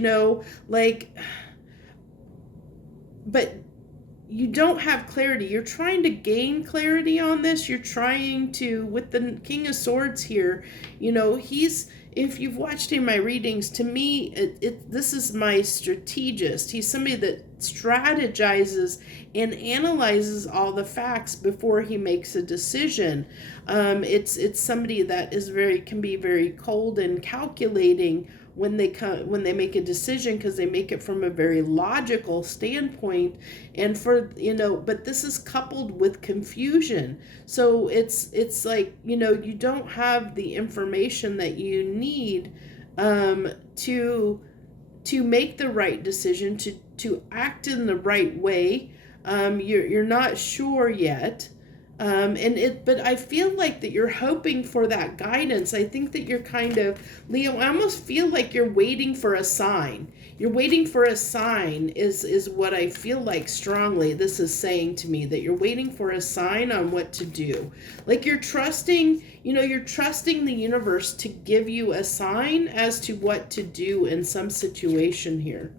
but you don't have clarity. You're trying to gain clarity on this. You're trying to, with the King of Swords here, if you've watched in my readings, to me, this is my strategist. He's somebody that strategizes and analyzes all the facts before he makes a decision. It's somebody that can be very cold and calculating when they make a decision, because they make it from a very logical standpoint. And but this is coupled with confusion, so it's like, you don't have the information that you need to make the right decision, to act in the right way. You're not sure yet. But I feel like that you're hoping for that guidance. I think that you're kind of, Leo, I almost feel like you're waiting for a sign. You're waiting for a sign is what I feel like strongly. This is saying to me that you're waiting for a sign on what to do. Like you're trusting the universe to give you a sign as to what to do in some situation here.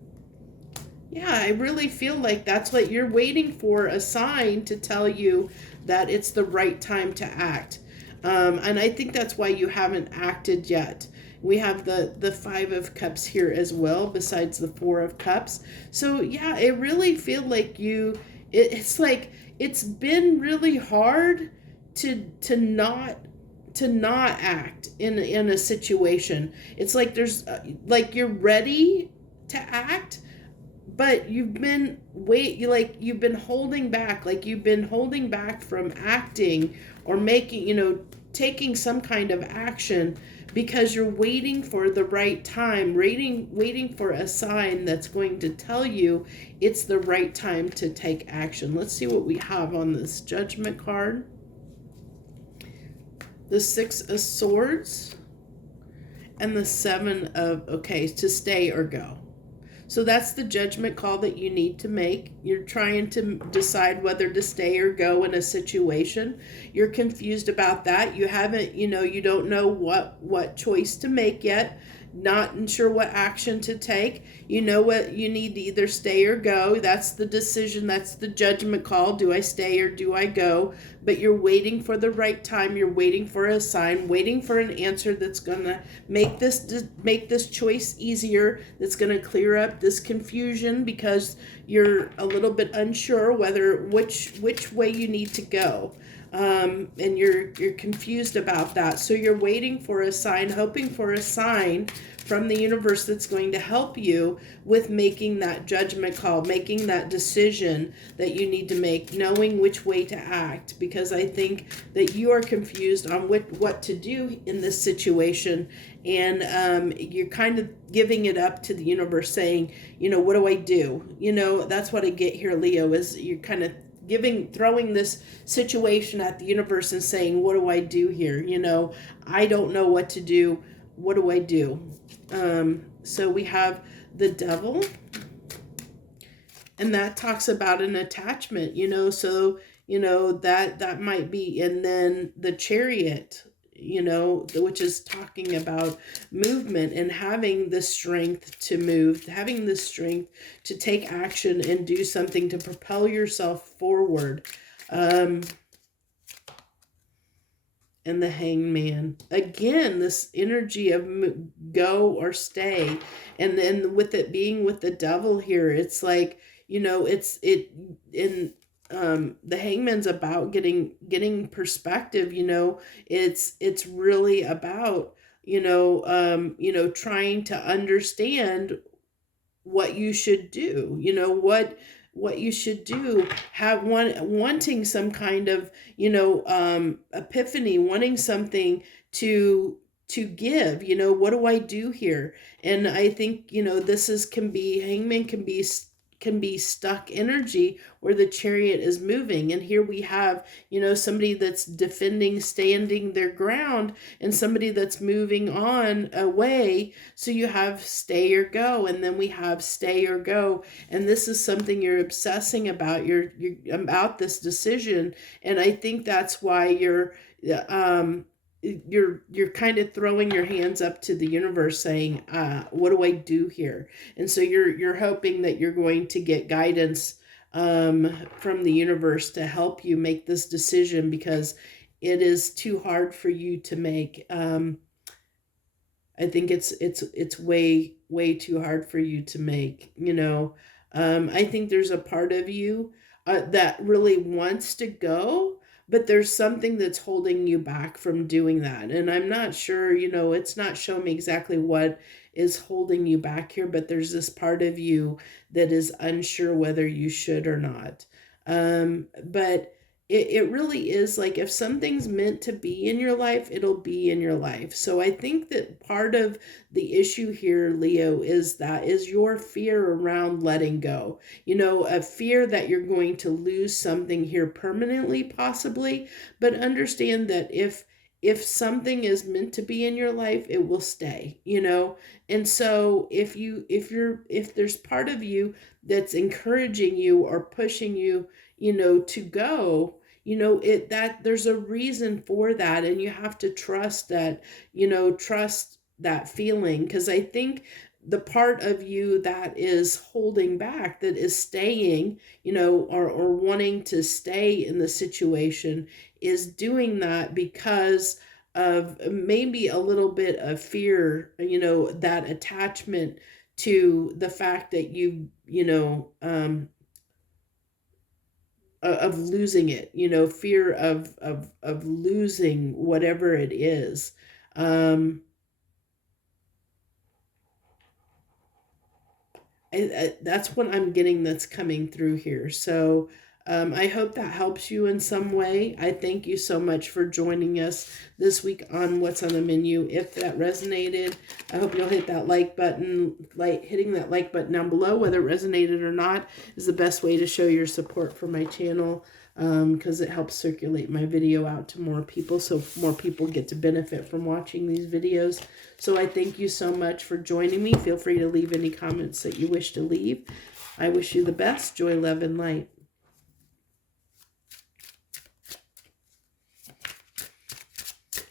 Yeah, I really feel like that's what you're waiting for, a sign to tell you that it's the right time to act. And I think that's why you haven't acted yet. We have the Five of Cups here as well, besides the Four of Cups. So yeah, I really feel like it's like it's been really hard to not act in a situation. It's like there's like you're ready to act, but you've been holding back, like you've been holding back from acting or making, taking some kind of action, because you're waiting for the right time, waiting for a sign that's going to tell you it's the right time to take action. Let's see what we have on this Judgment card. The Six of Swords and the Seven of, to stay or go. So that's the judgment call that you need to make. You're trying to decide whether to stay or go in a situation. You're confused about that. You haven't, you don't know what choice to make yet. Not sure what action to take. You know what you need to either stay or go. That's the decision. That's the judgment call. Do I stay or do I go? But you're waiting for the right time. You're waiting for a sign, waiting for an answer that's going to make this choice easier, that's going to clear up this confusion, because you're a little bit unsure which way you need to go. And you're confused about that. So you're waiting for a sign, hoping for a sign from the universe that's going to help you with making that judgment call, making that decision that you need to make, knowing which way to act, because I think that you are confused on what to do in this situation. And you're kind of giving it up to the universe, saying, what do I do? That's what I get here, Leo, is you're kind of throwing this situation at the universe and saying, what do I do here? I don't know what to do. What do I do? So we have the Devil, and that talks about an attachment, so that might be. And then the Chariot, which is talking about movement and having the strength to move, having the strength to take action and do something to propel yourself forward. And the Hangman, again, this energy of go or stay. And then with it being with the Devil here, it's like, the Hangman's about getting perspective. It's really about, trying to understand what you should do, what you should do, wanting some kind of, epiphany, wanting something to give, what do I do here? And I think, this is can be Hangman can be stuck energy where the Chariot is moving. And here we have, somebody that's defending, standing their ground, and somebody that's moving on away. So you have stay or go, and then we have stay or go. And this is something you're obsessing about. You're about this decision. And I think that's why um you're kind of throwing your hands up to the universe saying, what do I do here? And so you're hoping that you're going to get guidance from the universe to help you make this decision, because it is too hard for you to make. I think it's way too hard for you to make. I think there's a part of you that really wants to go, but there's something that's holding you back from doing that. And I'm not sure, it's not showing me exactly what is holding you back here, but there's this part of you that is unsure whether you should or not. But it really is like, if something's meant to be in your life, it'll be in your life. So I think that part of the issue here, Leo, is your fear around letting go. A fear that you're going to lose something here permanently, possibly. But understand that if something is meant to be in your life, it will stay. And so if there's part of you that's encouraging you or pushing you, to go, that there's a reason for that. And you have to trust that, trust that feeling. Because I think the part of you that is holding back, that is staying, or wanting to stay in the situation, is doing that because of maybe a little bit of fear, that attachment to the fact that of losing it, fear of losing whatever it is. That's what I'm getting that's coming through here. So I hope that helps you in some way. I thank you so much for joining us this week on What's on the Menu. If that resonated, I hope you'll hit that like button. Hitting that like button down below, whether it resonated or not, is the best way to show your support for my channel, because it helps circulate my video out to more people, so more people get to benefit from watching these videos. So I thank you so much for joining me. Feel free to leave any comments that you wish to leave. I wish you the best. Joy, love, and light.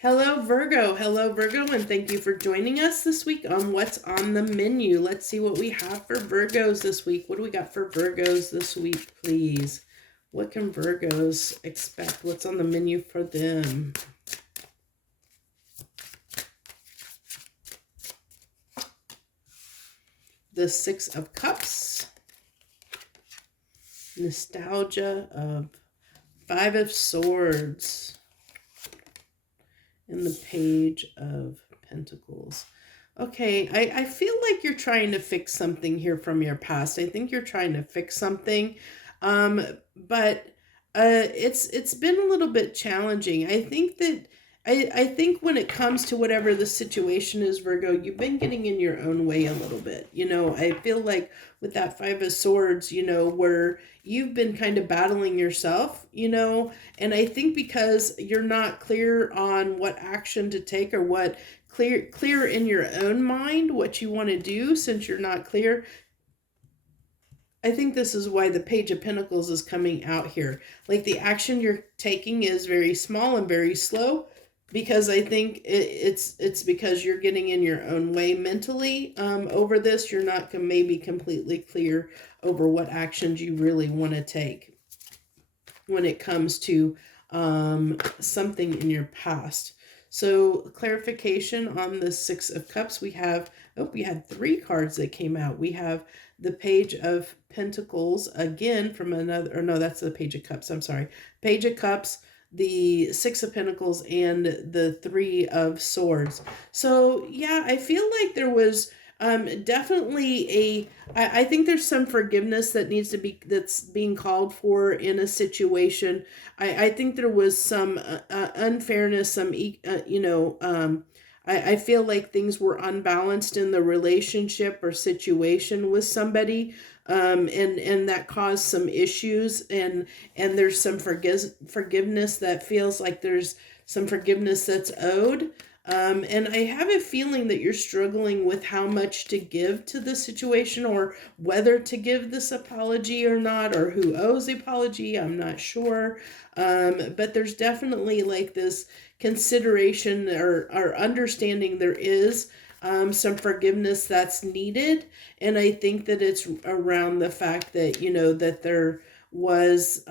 Hello, Virgo. Hello, Virgo, and thank you for joining us this week on What's on the Menu. Let's see what we have for Virgos this week. What do we got for Virgos this week, please? What can Virgos expect? What's on the menu for them? The Six of Cups. Nostalgia of Five of Swords. And the Page of Pentacles. Okay, I feel like you're trying to fix something here from your past. I think you're trying to fix something. But it's been a little bit challenging. I think that I think when it comes to whatever the situation is, Virgo, you've been getting in your own way a little bit. I feel like with that Five of Swords, where you've been kind of battling yourself, and I think because you're not clear on what action to take, or what clear in your own mind what you want to do, since you're not clear. I think this is why the Page of Pentacles is coming out here. Like, the action you're taking is very small and very slow, because I think it's because you're getting in your own way mentally over this. You're not maybe completely clear over what actions you really want to take when it comes to something in your past. So clarification on the Six of Cups, we have, oh, we had 3 cards that came out. We have the Page of Pentacles again from another, or no, that's the Page of Cups, I'm sorry. Page of Cups, the Six of Pentacles, and the Three of Swords. So yeah, I feel like there was definitely I think there's some forgiveness that needs to be, that's being called for in a situation. I think there was some unfairness, some I feel like things were unbalanced in the relationship or situation with somebody, and that caused some issues, and there's some forgiveness that feels like there's some forgiveness that's owed. And I have a feeling that you're struggling with how much to give to the situation, or whether to give this apology or not, or who owes the apology. I'm not sure. But there's definitely like this consideration or understanding there is some forgiveness that's needed. And I think that it's around the fact that, that there was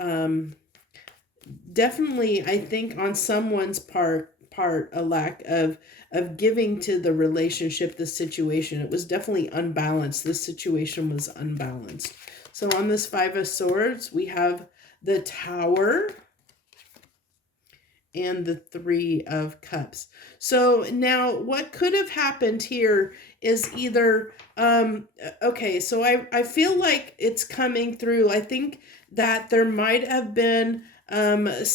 definitely, I think on someone's part a lack of giving to the relationship, the situation. It was definitely unbalanced. This situation was unbalanced. So on this Five of Swords, we have the Tower and the Three of Cups. So now what could have happened here is either okay, so I feel like it's coming through. I think that there might have been a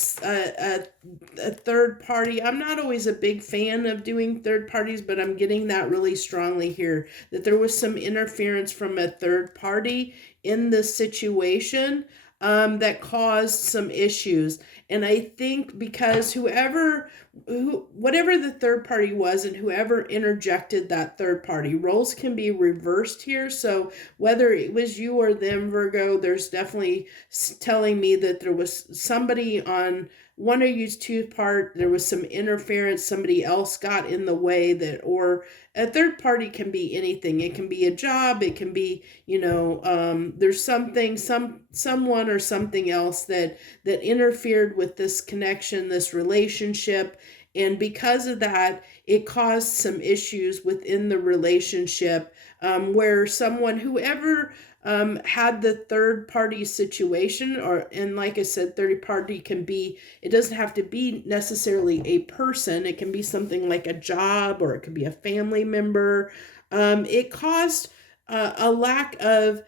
third party. I'm not always a big fan of doing third parties, but I'm getting that really strongly here, that there was some interference from a third party in this situation that caused some issues. And I think because whatever the third party was, and whoever interjected that third party, roles can be reversed here. So whether it was you or them, Virgo, there's definitely telling me that there was somebody on one of you's two part, there was some interference, somebody else got in the way, that, or a third party can be anything. It can be a job, it can be, there's something, someone or something else that interfered with this connection, this relationship. And because of that, it caused some issues within the relationship, where whoever had the third party situation, and like I said, third party can be, it doesn't have to be necessarily a person. It can be something like a job, or it could be a family member. It caused a lack of,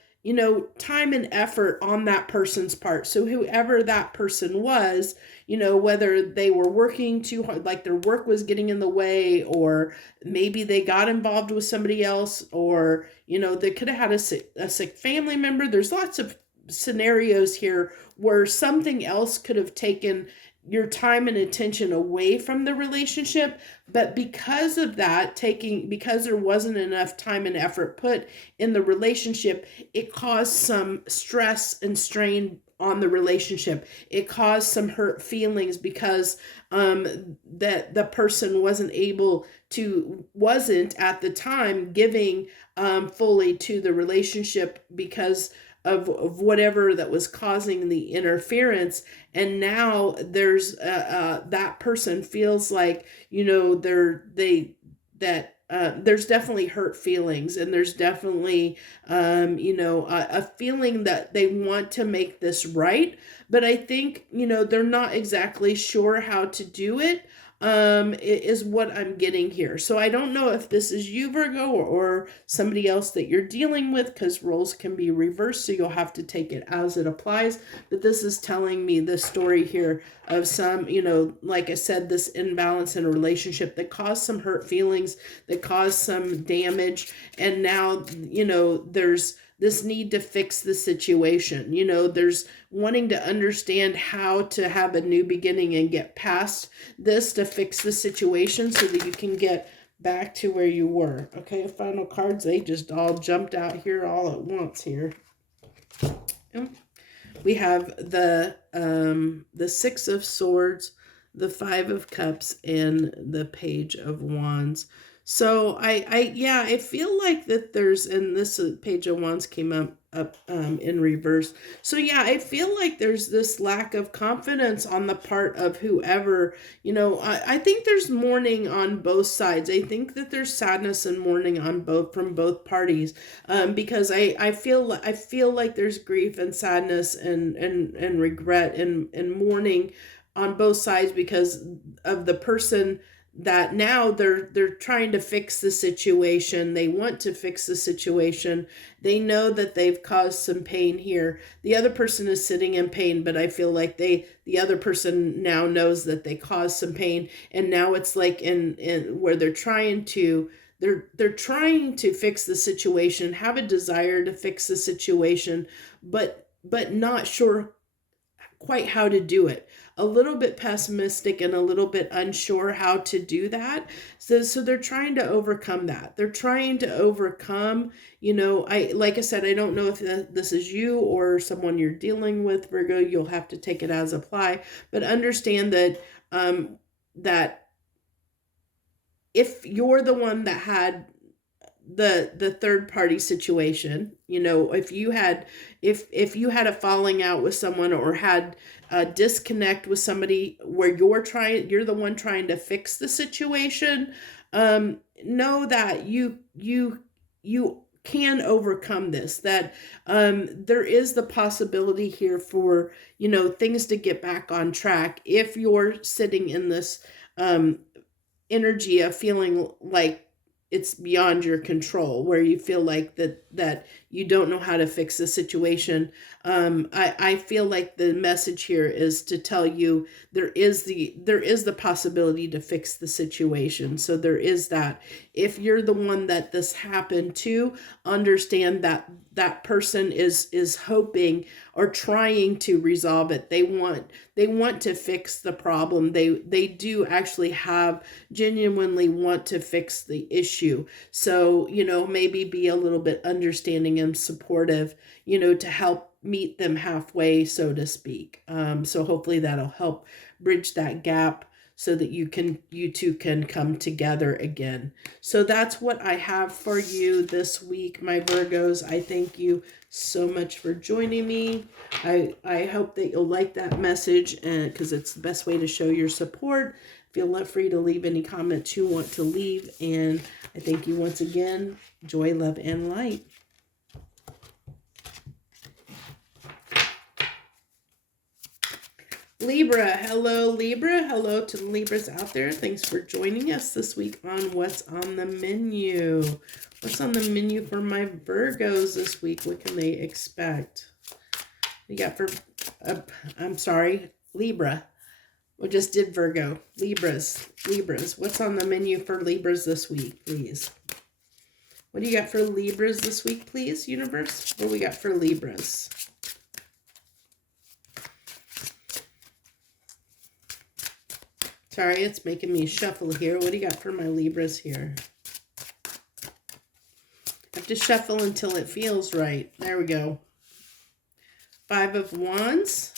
time and effort on that person's part. So whoever that person was, whether they were working too hard, like their work was getting in the way, or maybe they got involved with somebody else, or, they could have had a sick family member. There's lots of scenarios here where something else could have taken your time and attention away from the relationship. But because of that, because there wasn't enough time and effort put in the relationship, it caused some stress and strain on the relationship. It caused some hurt feelings because that the person wasn't at the time giving fully to the relationship because of whatever that was causing the interference. And now there's that person feels like, there's definitely hurt feelings, and there's definitely a feeling that they want to make this right, but I think they're not exactly sure how to do it. Is what I'm getting here. So I don't know if this is you, Virgo, or somebody else that you're dealing with, because roles can be reversed, so you'll have to take it as it applies. But this is telling me the story here of some, like I said, this imbalance in a relationship that caused some hurt feelings, that caused some damage, and now, there's this need to fix the situation. There's wanting to understand how to have a new beginning and get past this to fix the situation so that you can get back to where you were. Okay, final cards, they just all jumped out here all at once here. We have the Six of Swords, the Five of Cups, and the Page of Wands. So yeah, I feel like that there's, and this Page of Wands came up in reverse. So yeah, I feel like there's this lack of confidence on the part of whoever, I think there's mourning on both sides. I think that there's sadness and mourning on both, from both parties. Because I feel like there's grief and sadness and regret and mourning on both sides because of the person that now they're trying to fix the situation. They want to fix the situation. They know that they've caused some pain here. The other person is sitting in pain, but I feel like the other person now knows that they caused some pain, and now it's like in where they're trying to fix the situation, have a desire to fix the situation, but not sure quite how to do it. A little bit pessimistic and a little bit unsure how to do that. So they're trying to overcome that. They're trying to overcome, like I said, I don't know if this is you or someone you're dealing with, Virgo. You'll have to take it as apply, but understand that if you're the one that had the third party situation, if you had a falling out with someone or had a disconnect with somebody where you're the one trying to fix the situation, know that you can overcome this, that there is the possibility here for things to get back on track if you're sitting in this energy of feeling like it's beyond your control, where you feel like that you don't know how to fix the situation. I feel like the message here is to tell you there is the possibility to fix the situation. So there is that. If you're the one that this happened to, understand that that person is hoping or trying to resolve it. They want to fix the problem. They do actually genuinely want to fix the issue. So, maybe be a little bit understanding and supportive, to help meet them halfway, so to speak. So hopefully that'll help bridge that gap so that you two can come together again. So that's what I have for you this week, my Virgos. I thank you so much for joining me. I hope that you'll like that message, and because it's the best way to show your support. Feel free to leave any comments you want to leave, and I thank you once again. Joy, love, and light. Libra, hello Libra, hello to the Libras out there. Thanks for joining us this week on What's on the Menu. What's on the menu for my Virgos this week? What can they expect? We got for, I'm sorry, Libra. We just did Virgo. Libras. What's on the menu for Libras this week, please? What do you got for Libras this week, please, universe? What do we got for Libras? Sorry, it's making me shuffle here. What do you got for my Libras here? I have to shuffle until it feels right. There we go. 5 of Wands.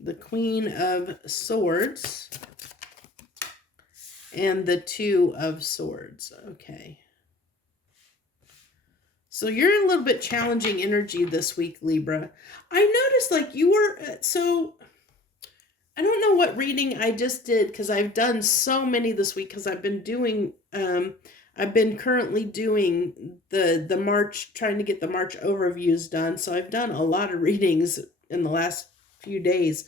The Queen of Swords. And the 2 of Swords. Okay. So you're in a little bit challenging energy this week, Libra. I noticed like you were, I don't know what reading I just did because I've done so many this week because I've been doing, I've been currently doing the March, trying to get the March overviews done. So I've done a lot of readings in the last few days.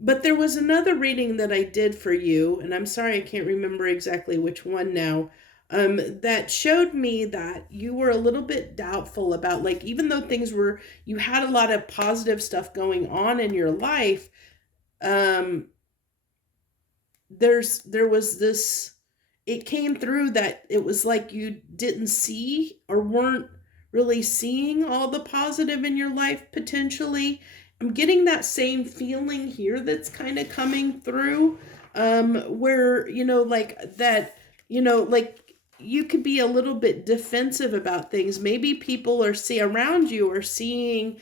But there was another reading that I did for you, and I'm sorry I can't remember exactly which one now, that showed me that you were a little bit doubtful about, like, even though you had a lot of positive stuff going on in your life, there was this, it came through that it was like you didn't see or weren't really seeing all the positive in your life potentially. I'm getting that same feeling here that's kind of coming through, where, like that, like you could be a little bit defensive about things. Maybe people around you are seeing,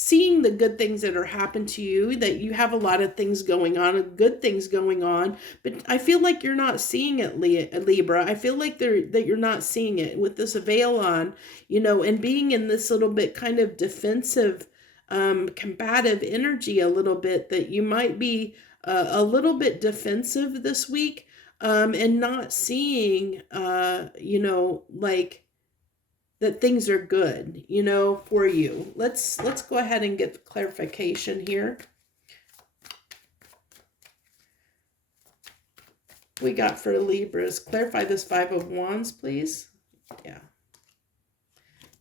seeing the good things that are happening to you, that you have a lot of things going on, good things going on, but I feel like you're not seeing it, Libra. I feel like that you're not seeing it with this veil on, and being in this little bit kind of defensive, combative energy a little bit, that you might be a little bit defensive this week, and not seeing, like, that things are good, for you. Let's go ahead and get the clarification here. We got for Libras. Clarify this Five of Wands, please. Yeah.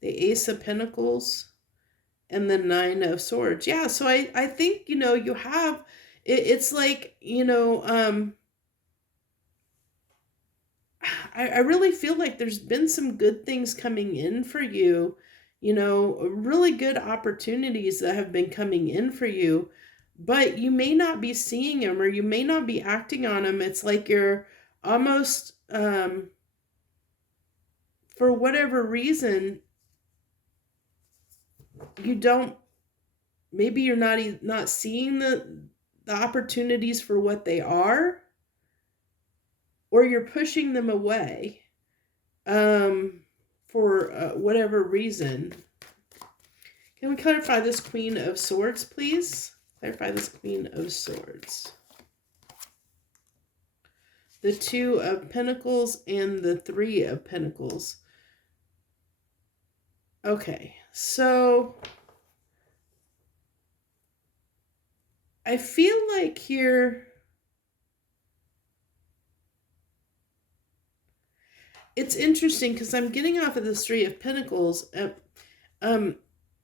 The Ace of Pentacles and the Nine of Swords. Yeah, so I think, you have, it's like, I really feel like there's been some good things coming in for you, really good opportunities that have been coming in for you, but you may not be seeing them, or you may not be acting on them. It's like you're almost, for whatever reason, maybe you're not seeing the opportunities for what they are, or you're pushing them away, for whatever reason. Can we clarify this Queen of Swords, please? Clarify this Queen of Swords. The Two of Pentacles and the Three of Pentacles. Okay, so I feel like here, it's interesting because I'm getting off of this Three of Pentacles.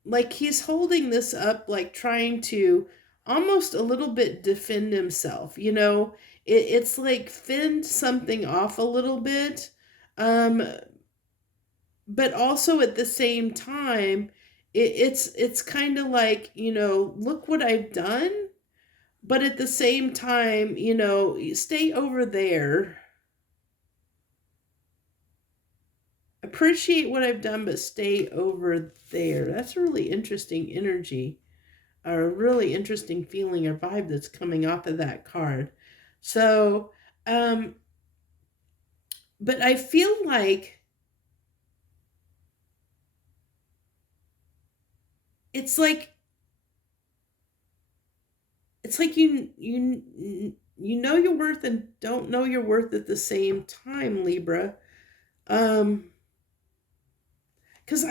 Like he's holding this up, like trying to almost a little bit defend himself. It's like fend something off a little bit. But also at the same time, it's kind of like, look what I've done. But at the same time, stay over there. Appreciate what I've done, but stay over there. That's a really interesting energy, a really interesting feeling or vibe that's coming off of that card. So, but I feel like it's like you know your worth and don't know your worth at the same time, Libra. Because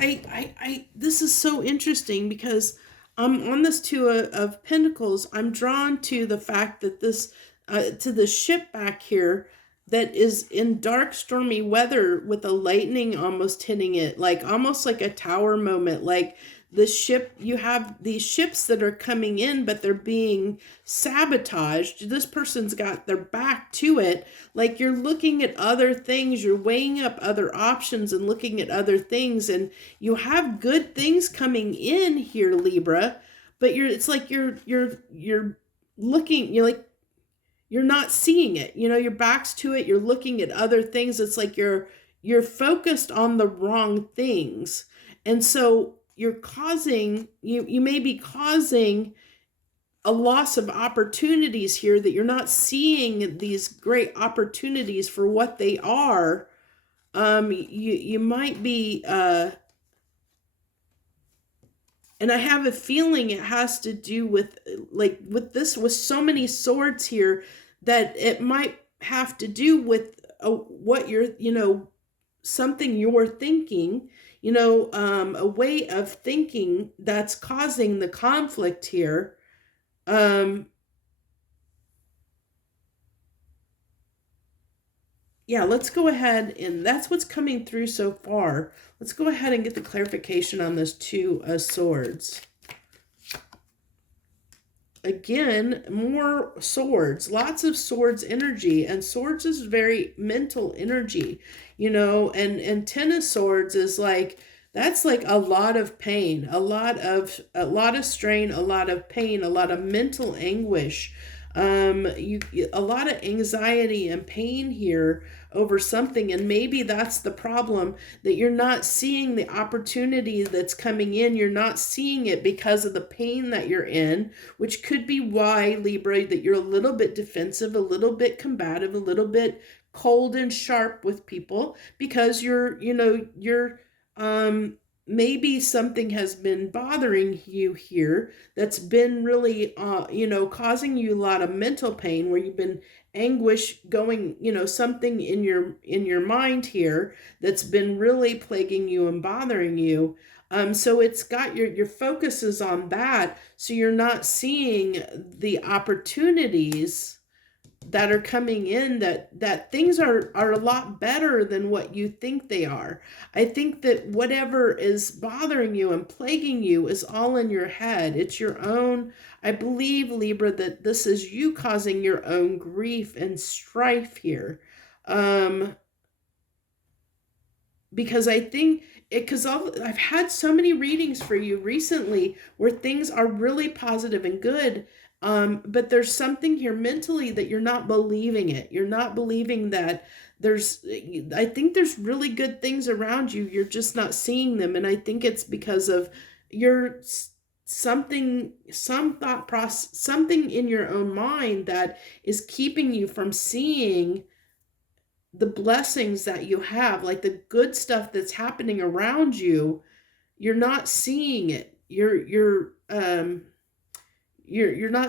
this is so interesting, because on this Two of Pentacles, I'm drawn to the fact that this, to the ship back here that is in dark, stormy weather with the lightning almost hitting it, like almost like a tower moment, like the ship, you have these ships that are coming in, but they're being sabotaged. This person's got their back to it. Like you're looking at other things, you're weighing up other options and looking at other things, and you have good things coming in here, Libra, but it's like you're looking, you're not seeing it. Your back's to it, you're looking at other things. It's like you're focused on the wrong things. And so you may be causing a loss of opportunities here, that you're not seeing these great opportunities for what they are. You might be, and I have a feeling it has to do with, like, with so many swords here, that it might have to do with what you're, something you're thinking, a way of thinking that's causing the conflict here. Yeah, let's go ahead, and that's what's coming through so far. Let's go ahead and get the clarification on this Two of Swords. Again, more swords, lots of swords energy, and swords is very mental energy, and Ten of Swords is like, that's like a lot of pain, a lot of strain, a lot of pain, a lot of mental anguish. A lot of anxiety and pain here over something, and maybe that's the problem, that you're not seeing the opportunity that's coming in. You're not seeing it because of the pain that you're in, which could be why, Libra, that you're a little bit defensive, a little bit combative, a little bit cold and sharp with people, because you're maybe something has been bothering you here that's been really causing you a lot of mental pain, where you've been anguish going, something in your mind here that's been really plaguing you and bothering you. So it's got your focus is on that, so you're not seeing the opportunities that are coming in, that things are a lot better than what you think they are. I think that whatever is bothering you and plaguing you is all in your head. It's your own, I believe, Libra, that this is you causing your own grief and strife here. Because I think because I've had so many readings for you recently where things are really positive and good, but there's something here mentally that you're not believing it. You're not believing that I think there's really good things around you. You're just not seeing them, and I think it's because of your some thought process, something in your own mind that is keeping you from seeing the blessings that you have, like the good stuff that's happening around you. You're not seeing it. You're not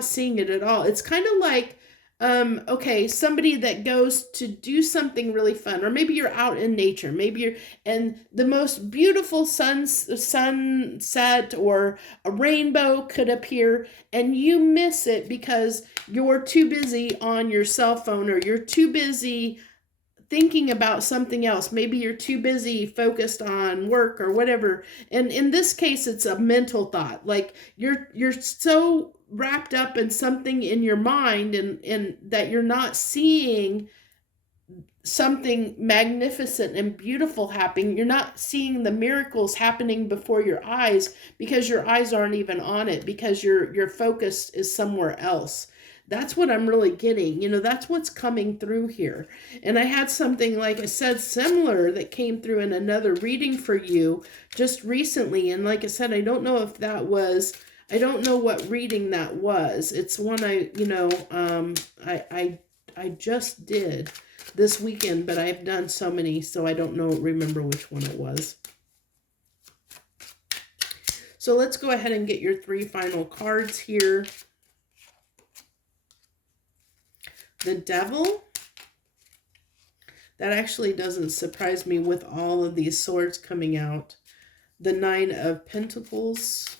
seeing it at all. It's kind of like okay, somebody that goes to do something really fun, or maybe you're out in nature, maybe you're and the most beautiful sunset or a rainbow could appear, and you miss it because you're too busy on your cell phone, or you're too busy thinking about something else. Maybe you're too busy focused on work or whatever. And in this case, it's a mental thought. Like you're so wrapped up in something in your mind, and that you're not seeing something magnificent and beautiful happening. You're not seeing the miracles happening before your eyes because your eyes aren't even on it, because your focus is somewhere else. That's what I'm really getting. That's what's coming through here. And I had something, like I said, similar that came through in another reading for you just recently. And like I said, I don't know what reading that was. It's one I just did this weekend, but I've done so many, so I don't remember which one it was. So let's go ahead and get your 3 final cards here. The Devil. That actually doesn't surprise me with all of these swords coming out. The 9 of Pentacles.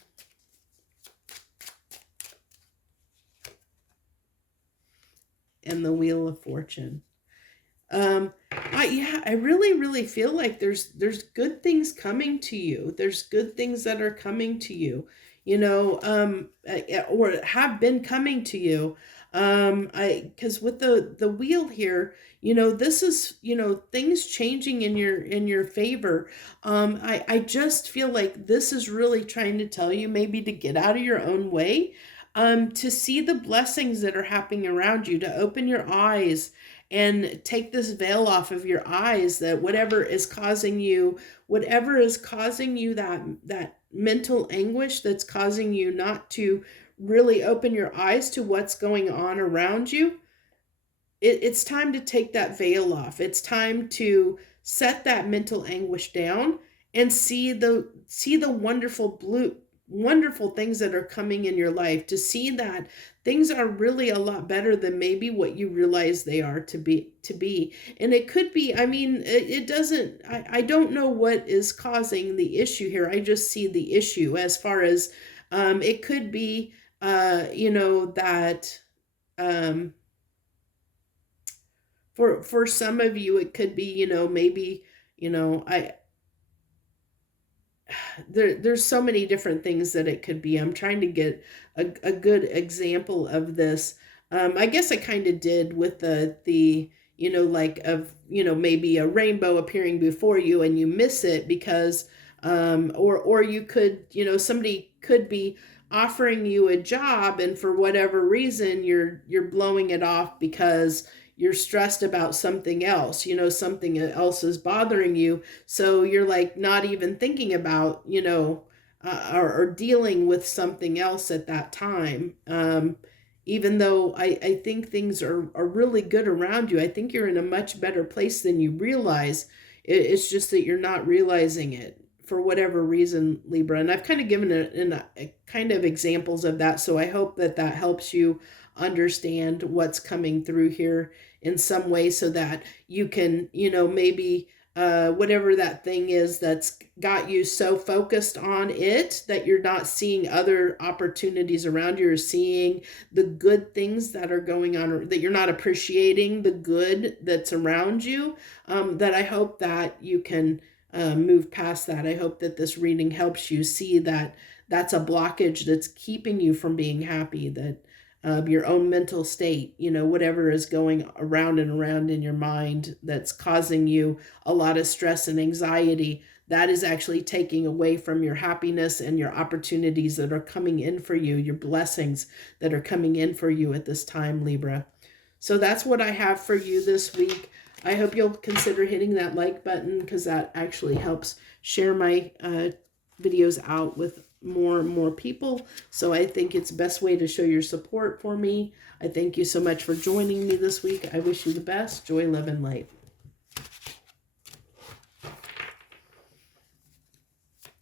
And the Wheel of Fortune. I really feel like there's good things coming to you. There's good things that are coming to you, or have been coming to you. Because with the wheel here, this is, things changing in your favor. I just feel like this is really trying to tell you maybe to get out of your own way, to see the blessings that are happening around you, to open your eyes and take this veil off of your eyes, that whatever is causing you that mental anguish, that's causing you not to really open your eyes to what's going on around you, it's time to take that veil off. It's time to set that mental anguish down and see the wonderful things that are coming in your life, to see that things are really a lot better than maybe what you realize they are to be. And it could be, it doesn't, I don't know what is causing the issue here. I just see the issue as far as it could be that for some of you it could be, maybe, there's so many different things that it could be. I'm trying to get a good example of this. I guess I kind of did with the maybe a rainbow appearing before you and you miss it because or you could, somebody could be offering you a job, and for whatever reason you're blowing it off because you're stressed about something else, something else is bothering you, so you're like not even thinking about, or dealing with something else at that time. Even though I think things are really good around you, I think you're in a much better place than you realize. It's just that you're not realizing it for whatever reason, Libra. And I've kind of given a kind of examples of that. So I hope that that helps you understand what's coming through here in some way, so that you can, maybe whatever that thing is that's got you so focused on it that you're not seeing other opportunities around you, or seeing the good things that are going on, or that you're not appreciating the good that's around you, that I hope that you can move past that. I hope that this reading helps you see that that's a blockage that's keeping you from being happy, that your own mental state, whatever is going around and around in your mind that's causing you a lot of stress and anxiety, that is actually taking away from your happiness and your opportunities that are coming in for you, your blessings that are coming in for you at this time, Libra. So that's what I have for you this week. I hope you'll consider hitting that like button, because that actually helps share my videos out with more and more people. So I think it's the best way to show your support for me. I thank you so much for joining me this week. I wish you the best. Joy, love, and light.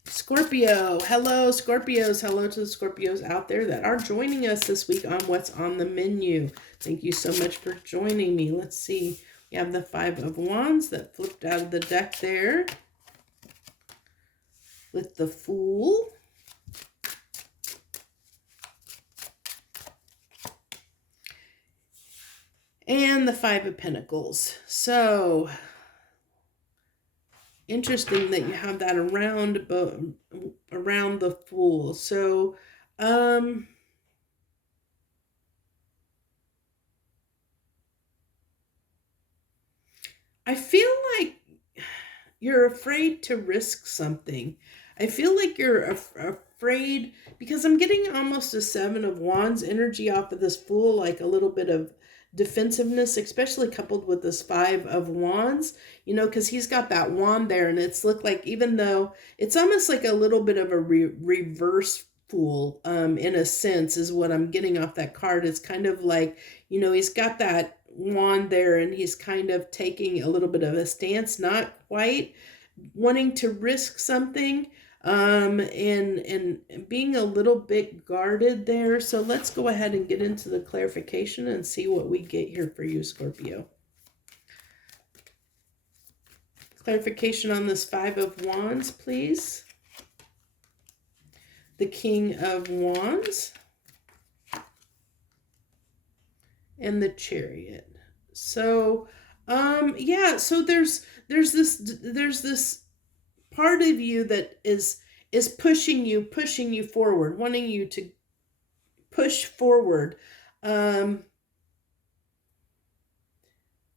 Scorpio. Hello, Scorpios. Hello to the Scorpios out there that are joining us this week on What's on the Menu. Thank you so much for joining me. Let's see. We have the Five of Wands that flipped out of the deck there, with the Fool. And the Five of Pentacles. So interesting that you have that around the Fool. So I feel like you're afraid to risk something. I feel like you're afraid, because I'm getting almost a Seven of Wands energy off of this Fool, like a little bit of defensiveness, especially coupled with this Five of Wands, because he's got that wand there, and it's looked like, even though it's almost like a little bit of a reverse Fool, in a sense, is what I'm getting off that card. It's kind of like, he's got that wand there, and he's kind of taking a little bit of a stance, not quite wanting to risk something, and being a little bit guarded there. So let's go ahead and get into the clarification and see what we get here for you, Scorpio. Clarification on this Five of Wands, please. The King of Wands and the Chariot. So yeah, so there's this part of you that is pushing you forward, wanting you to push forward. I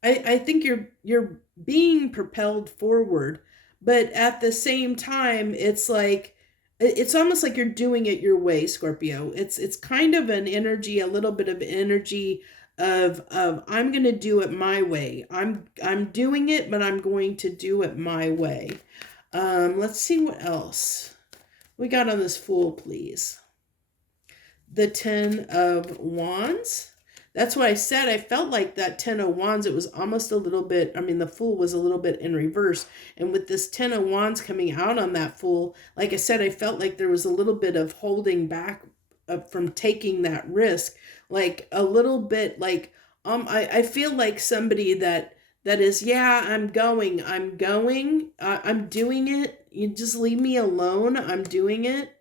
think you're being propelled forward, but at the same time, it's like, it's almost like you're doing it your way, Scorpio. It's kind of an energy, a little bit of energy of I'm going to do it my way. I'm doing it, but I'm going to do it my way. Let's see what else we got on this Fool, please. The Ten of Wands. That's what I said. I felt like that Ten of Wands, it was almost a little bit, the Fool was a little bit in reverse. And with this Ten of Wands coming out on that Fool, like I said, I felt like there was a little bit of holding back from taking that risk. Like a little bit like, I feel like somebody that is, yeah, I'm going, I'm doing it. You just leave me alone. I'm doing it,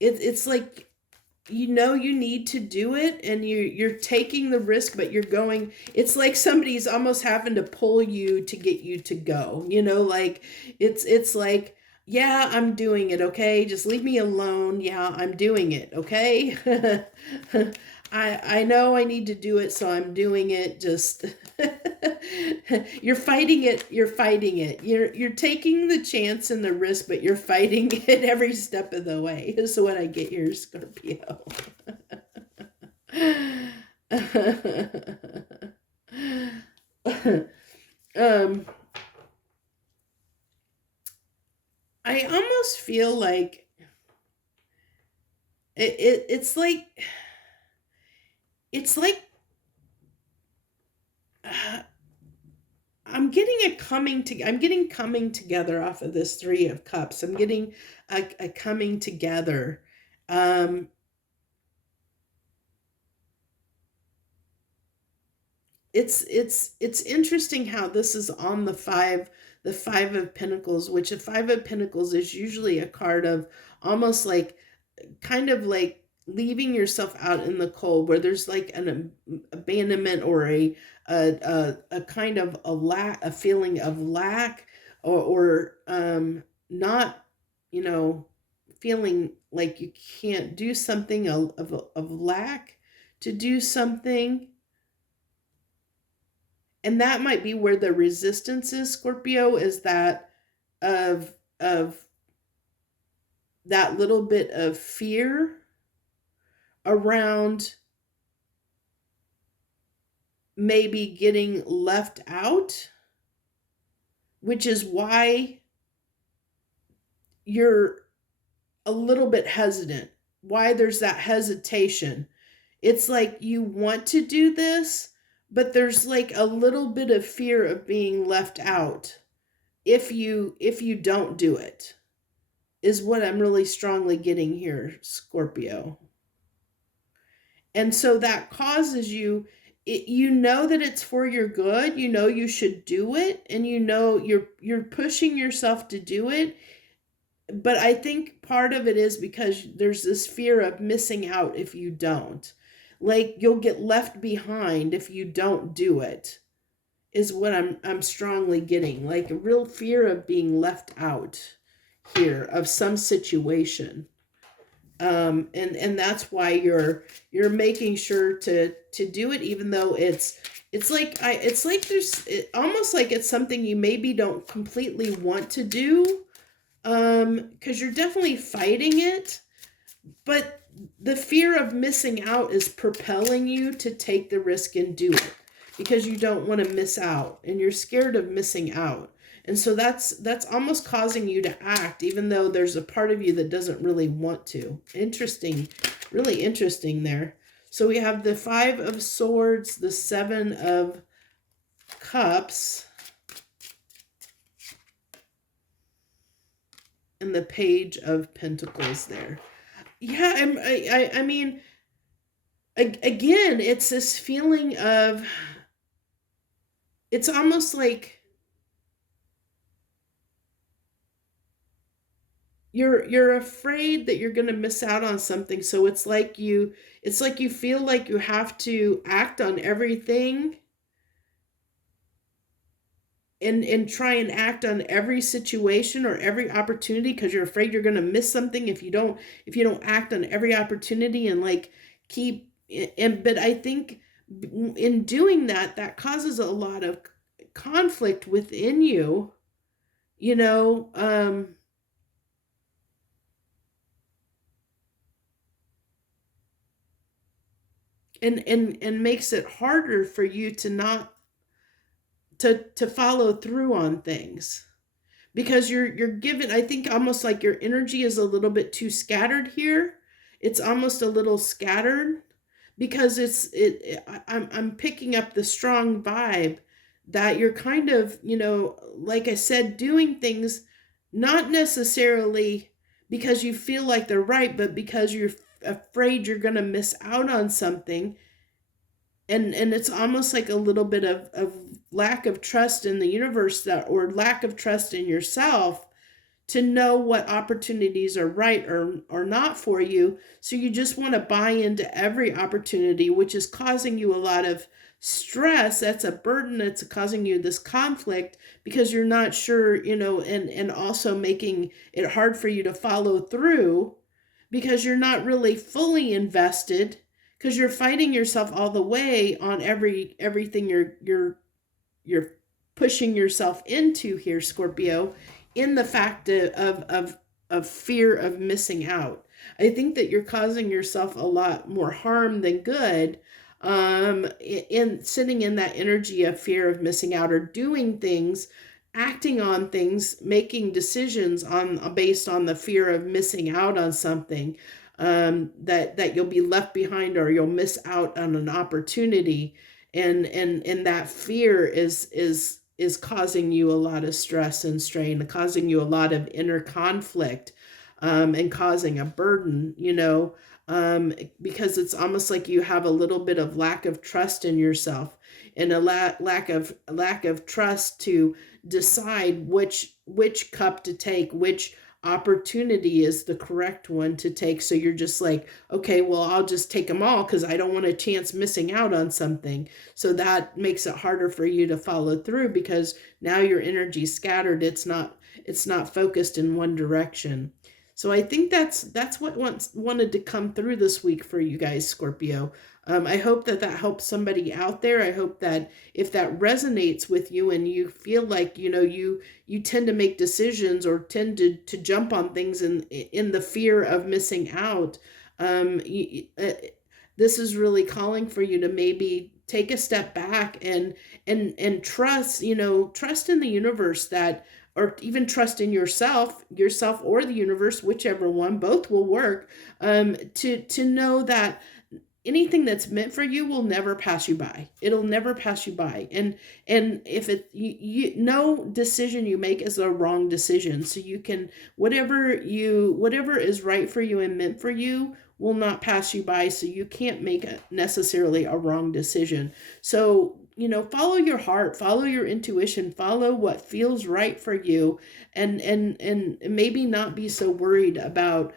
it's like, you need to do it, and you're taking the risk, but you're going. It's like somebody's almost having to pull you to get you to go, like it's like, yeah, I'm doing it. Okay. Just leave me alone. Yeah, I'm doing it. Okay. I know I need to do it, so I'm doing it. Just you're fighting it. You're fighting it. You're taking the chance and the risk, but you're fighting it every step of the way. Is what I get here, Scorpio. um, I almost feel like it's like uh, I'm getting I'm getting coming together off of this Three of Cups. I'm getting a coming together. Um, it's interesting how this is on the Five of Pentacles, which a Five of Pentacles is usually a card of almost like kind of like leaving yourself out in the cold, where there's like an abandonment or a kind of a feeling of lack, or not, you know, feeling like you can't do something of lack to do something. And that might be where the resistance is, Scorpio, is that of that little bit of fear around maybe getting left out, which is why you're a little bit hesitant, why there's that hesitation. It's like you want to do this, but there's like a little bit of fear of being left out if you don't do it, is what I'm really strongly getting here, Scorpio. And so that causes you, you know that it's for your good, you know you should do it, and you know you're pushing yourself to do it. But I think part of it is because there's this fear of missing out if you don't. Like you'll get left behind if you don't do it, is what I'm strongly getting. Like a real fear of being left out here of some situation. And that's why you're making sure to do it, even though it's like there's almost like it's something you maybe don't completely want to do, because you're definitely fighting it, but the fear of missing out is propelling you to take the risk and do it because you don't want to miss out and you're scared of missing out. And so that's almost causing you to act, even though there's a part of you that doesn't really want to. Interesting, really interesting there. So we have the Five of Swords, the Seven of Cups, and the Page of Pentacles there. Yeah, I mean, again, it's this feeling of, it's almost like you're afraid that you're going to miss out on something. So it's like you feel like you have to act on everything and try and act on every situation or every opportunity, because you're afraid you're going to miss something if you don't act on every opportunity and like keep. And but I think in doing that, that causes a lot of conflict within you, you know. And makes it harder for you to not to follow through on things, because you're given, I think, almost like your energy is a little bit too scattered here. It's almost a little scattered because I'm picking up the strong vibe that you're kind of, you know, like I said, doing things not necessarily because you feel like they're right, but because you're afraid you're going to miss out on something. And it's almost like a little bit of lack of trust in the universe, that, or lack of trust in yourself to know what opportunities are right or not for you. So you just want to buy into every opportunity, which is causing you a lot of stress. That's a burden. That's causing you this conflict because you're not sure, you know, and also making it hard for you to follow through because you're not really fully invested, because you're fighting yourself all the way on everything you're pushing yourself into here, Scorpio, in the fact of fear of missing out. I think that you're causing yourself a lot more harm than good, in sitting in that energy of fear of missing out, or doing things, acting on things, making decisions on based on the fear of missing out on something, that you'll be left behind, or you'll miss out on an opportunity, and that fear is causing you a lot of stress and strain, causing you a lot of inner conflict, and causing a burden, because it's almost like you have a little bit of lack of trust in yourself, and a lack of trust to decide which cup to take, which opportunity is the correct one to take. So you're just like, okay, well, I'll just take them all because I don't want a chance missing out on something. So that makes it harder for you to follow through, because now your energy's scattered. It's not focused in one direction. So I think that's what wanted to come through this week for you guys, Scorpio. I hope that helps somebody out there. I hope that if that resonates with you, and you feel like, you tend to make decisions, or tend to jump on things in the fear of missing out, this is really calling for you to maybe take a step back and trust, trust in the universe, that, or even trust in yourself or the universe, whichever one, both will work, to know that anything that's meant for you will never pass you by. It'll never pass you by. And if no decision you make is a wrong decision. So you can, whatever is right for you and meant for you will not pass you by. So you can't make necessarily a wrong decision. So, follow your heart, follow your intuition, follow what feels right for you, and maybe not be so worried about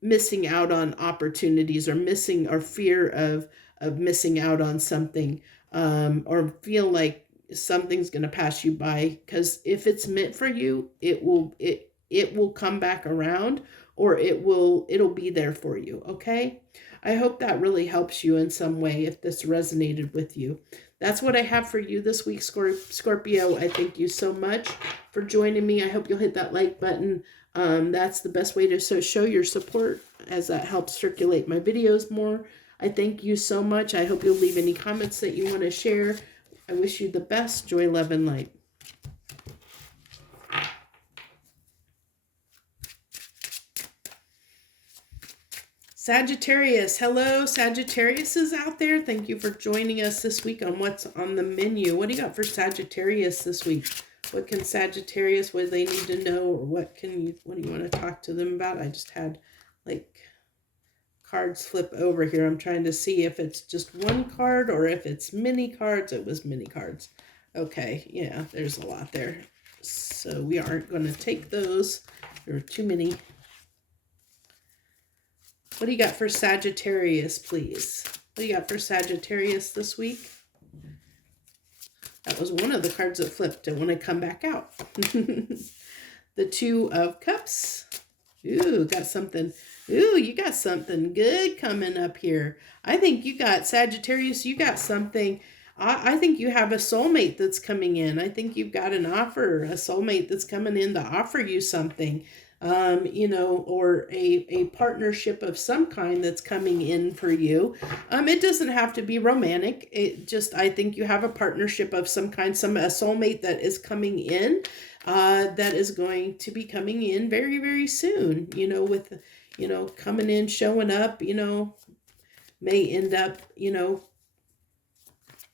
missing out on opportunities, or fear of missing out on something, or feel like something's going to pass you by, because if it's meant for you, it will come back around, or it'll be there for you. Okay, I hope that really helps you in some way, if this resonated with you. That's what I have for you this week, Scorpio. I thank you so much for joining me. I hope you'll hit that like button. That's the best way to show your support, as that helps circulate my videos more. I thank you so much. I hope you'll leave any comments that you want to share. I wish you the best. Joy, love, and light. Sagittarius. Hello, Sagittarius is out there. Thank you for joining us this week on What's on the Menu. What do you got for Sagittarius this week? What can Sagittarius, what do they need to know, or what do you want to talk to them about? I just had cards flip over here. I'm trying to see if it's just one card or if it's mini cards. It was mini cards. Okay, yeah, there's a lot there. So we aren't going to take those. There are too many. What do you got for Sagittarius, please? What do you got for Sagittarius this week? That was one of the cards that flipped. I want to come back out. The Two of Cups. Ooh, got something. Ooh, you got something good coming up here. I think you got, Sagittarius, you got something. I think you have a soulmate that's coming in. I think you've got an offer, a soulmate that's coming in to offer you something. Or a partnership of some kind that's coming in for you. It doesn't have to be romantic. I think you have a partnership of some kind, a soulmate that is coming in, that is going to be coming in very, very soon, with, coming in, showing up, may end up,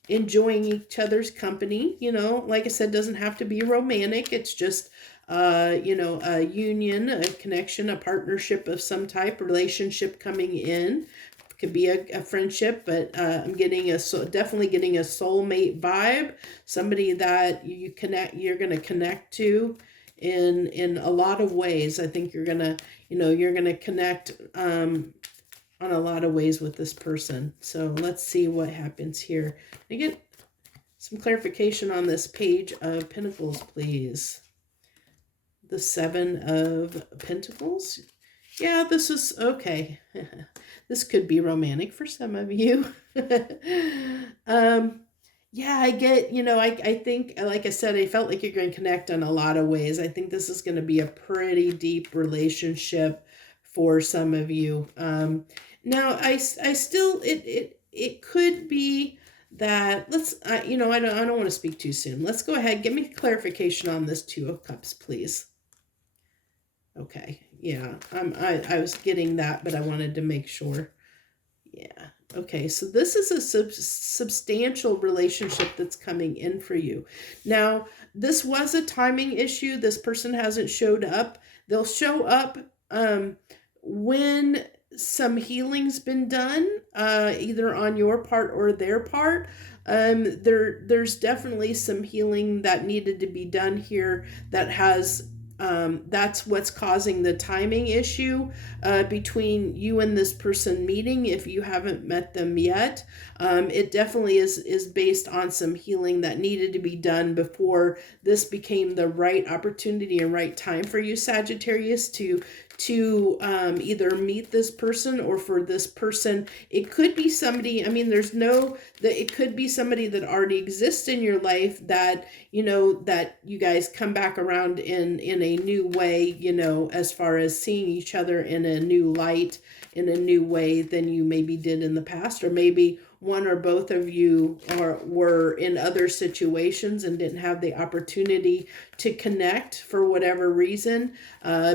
enjoying each other's company, like I said, doesn't have to be romantic. It's just a union, a connection, a partnership of some type, relationship coming in. It could be a friendship, but I'm getting definitely getting a soulmate vibe, somebody that you're going to connect to in a lot of ways. I think you're going to connect on a lot of ways with this person. So let's see what happens here. I get some clarification on this Page of Pentacles, please. The Seven of Pentacles. Yeah, this is okay. This could be romantic for some of you. um, yeah, I get, I think, like I said, I felt like you're going to connect on a lot of ways. I think this is going to be a pretty deep relationship for some of you. Now, I still, it could be that I don't want to speak too soon. Let's go ahead. Give me clarification on this Two of Cups, please. Okay. Yeah. I was getting that, but I wanted to make sure. Yeah. Okay. So this is a substantial relationship that's coming in for you. Now, this was a timing issue. This person hasn't showed up. They'll show up when some healing's been done, either on your part or their part. There's definitely some healing that needed to be done here that has that's what's causing the timing issue between you and this person meeting if you haven't met them yet. It definitely is based on some healing that needed to be done before this became the right opportunity and right time for you, Sagittarius, to either meet this person, or for this person, it could be somebody, I mean, it could be somebody that already exists in your life that, that you guys come back around in a new way, as far as seeing each other in a new light, in a new way than you maybe did in the past, or maybe one or both of you were in other situations and didn't have the opportunity to connect for whatever reason,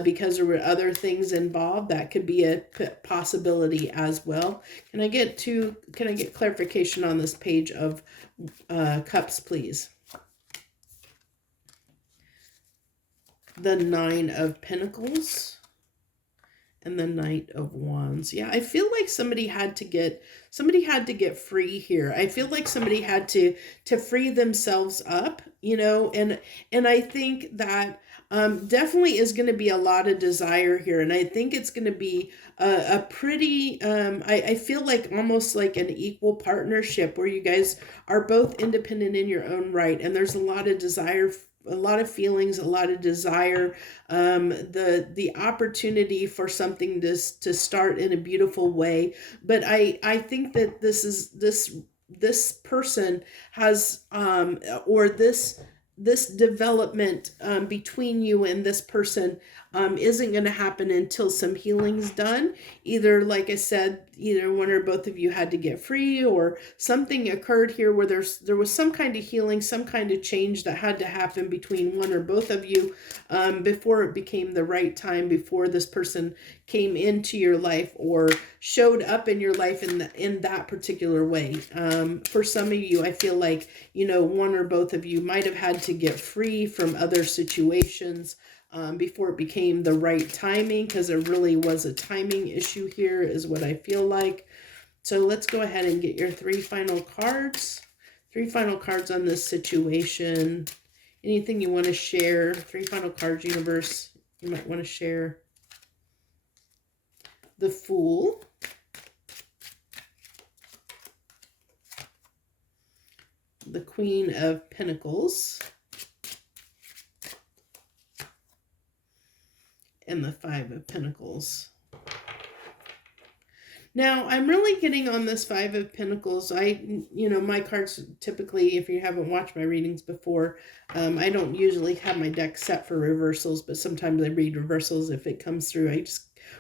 because there were other things involved. That could be a possibility as well. Can I get clarification on this Page of Cups, please? The Nine of Pentacles and the Knight of Wands. Yeah, I feel like somebody had to get free here. I feel like somebody had to free themselves up, and I think that definitely is going to be a lot of desire here, and I think it's going to be a pretty I feel like almost like an equal partnership where you guys are both independent in your own right, and there's a lot of desire, a lot of feelings, a lot of desire, the opportunity for something to start in a beautiful way. But I think that this person has or this development between you and this person isn't going to happen until some healing's done. Either, like I said, either one or both of you had to get free, or something occurred here where there was some kind of healing, some kind of change that had to happen between one or both of you before it became the right time, before this person came into your life or showed up in your life in that particular way. For some of you, I feel like, one or both of you might have had to get free from other situations before it became the right timing, because there really was a timing issue here, is what I feel like. So let's go ahead and get your three final cards. Three final cards on this situation. Anything you want to share? Three final cards, universe, you might want to share. The Fool. The Queen of Pentacles. And the Five of Pentacles. Now, I'm really getting on this Five of Pentacles. My cards typically, if you haven't watched my readings before, I don't usually have my deck set for reversals, but sometimes I read reversals if it comes through.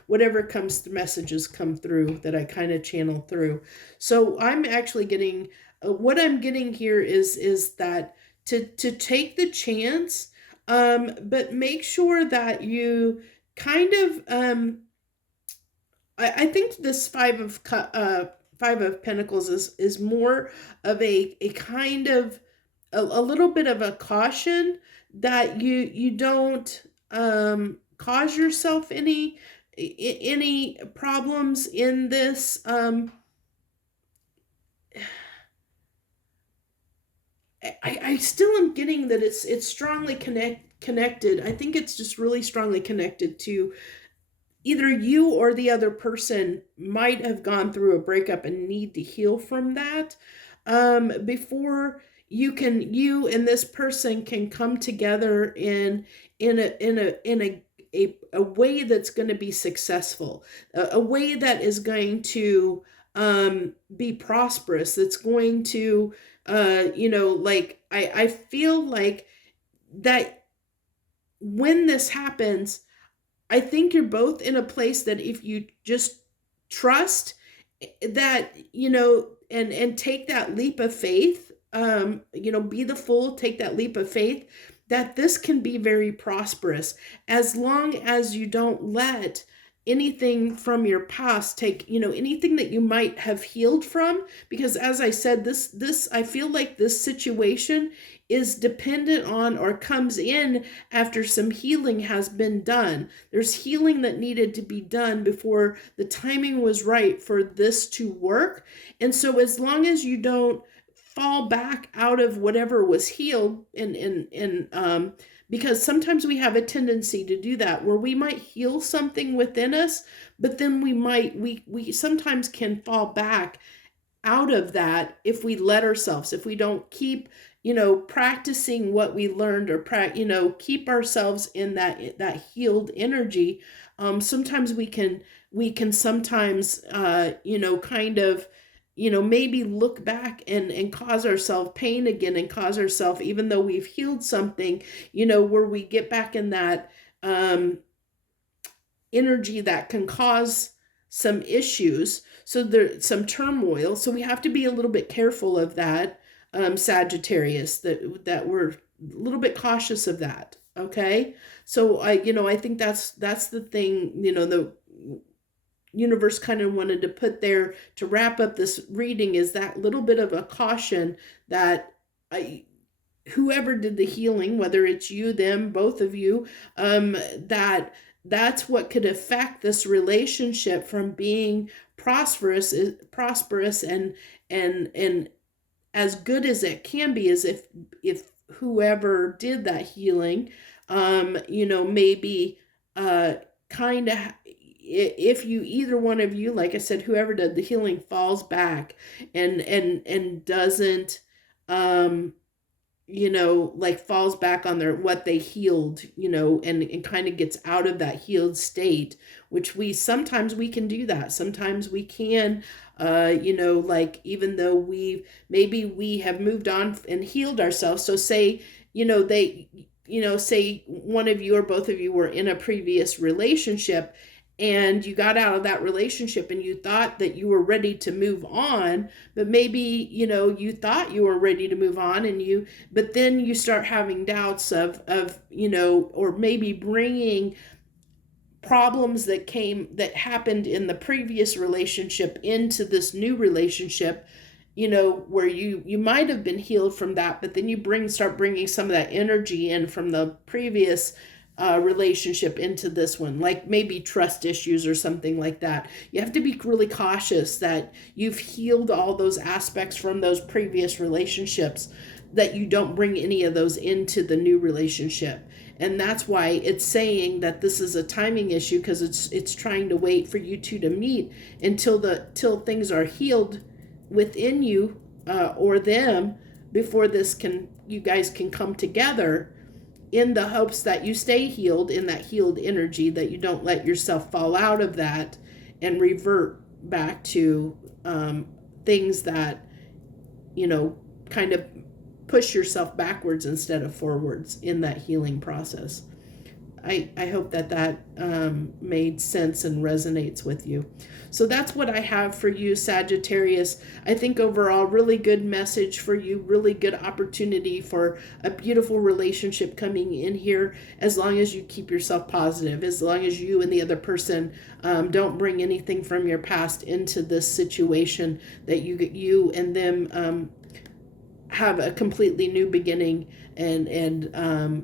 Whatever comes, the messages come through that I kind of channel through. So I'm actually getting, what I'm getting here is that to take the chance, but make sure that you kind of, I think this Five of Pentacles is more of a kind of a little bit of a caution that you don't cause yourself any problems in this. I still am getting that it's strongly connected. I think it's just really strongly connected to either you or the other person might have gone through a breakup and need to heal from that before you and this person can come together in a way that's going to be successful, a way that is going to be prosperous, that's going to, like, I feel like that when this happens, I think you're both in a place that if you just trust that, and take that leap of faith, be the fool, take that leap of faith, that this can be very prosperous as long as you don't let anything from your past take, anything that you might have healed from. Because as I said, this I feel like this situation is dependent on, or comes in after some healing has been done. There's healing that needed to be done before the timing was right for this to work. And so as long as you don't fall back out of whatever was healed, and because sometimes we have a tendency to do that, where we might heal something within us, but then we sometimes can fall back out of that if we let ourselves, if we don't keep, practicing what we learned, or keep ourselves in that healed energy. Sometimes we can sometimes, kind of, maybe look back and cause ourselves pain again, and cause ourselves, even though we've healed something, where we get back in that energy that can cause some issues. So there's some turmoil. So we have to be a little bit careful of that, Sagittarius, that we're a little bit cautious of that. Okay. So I think that's the thing, the universe kind of wanted to put there to wrap up this reading, is that little bit of a caution that whoever did the healing, whether it's you, them, both of you, that's what could affect this relationship from being prosperous and as good as it can be, as if whoever did that healing, maybe kind of, if you, either one of you, like I said, whoever did the healing falls back and doesn't, like falls back on what they healed, and kind of gets out of that healed state, which sometimes we can do that. Sometimes we can, like, even though we have moved on and healed ourselves. So say, say one of you or both of you were in a previous relationship, and you got out of that relationship and you thought that you were ready to move on, but maybe, you thought you were ready to move on, but then you start having doubts of, or maybe bringing problems that happened in the previous relationship into this new relationship, where you might have been healed from that, but then you start bringing some of that energy in from the previous relationship into this one, like maybe trust issues or something like that. You have to be really cautious that you've healed all those aspects from those previous relationships, that you don't bring any of those into the new relationship. And that's why it's saying that this is a timing issue, because it's trying to wait for you two to meet till things are healed within you, or them, before you guys can come together, in the hopes that you stay healed in that healed energy, that you don't let yourself fall out of that and revert back to things that, kind of push yourself backwards instead of forwards in that healing process. I hope that made sense and resonates with you. So that's what I have for you, Sagittarius. I think overall, really good message for you, really good opportunity for a beautiful relationship coming in here, as long as you keep yourself positive, as long as you and the other person don't bring anything from your past into this situation, that you and them have a completely new beginning and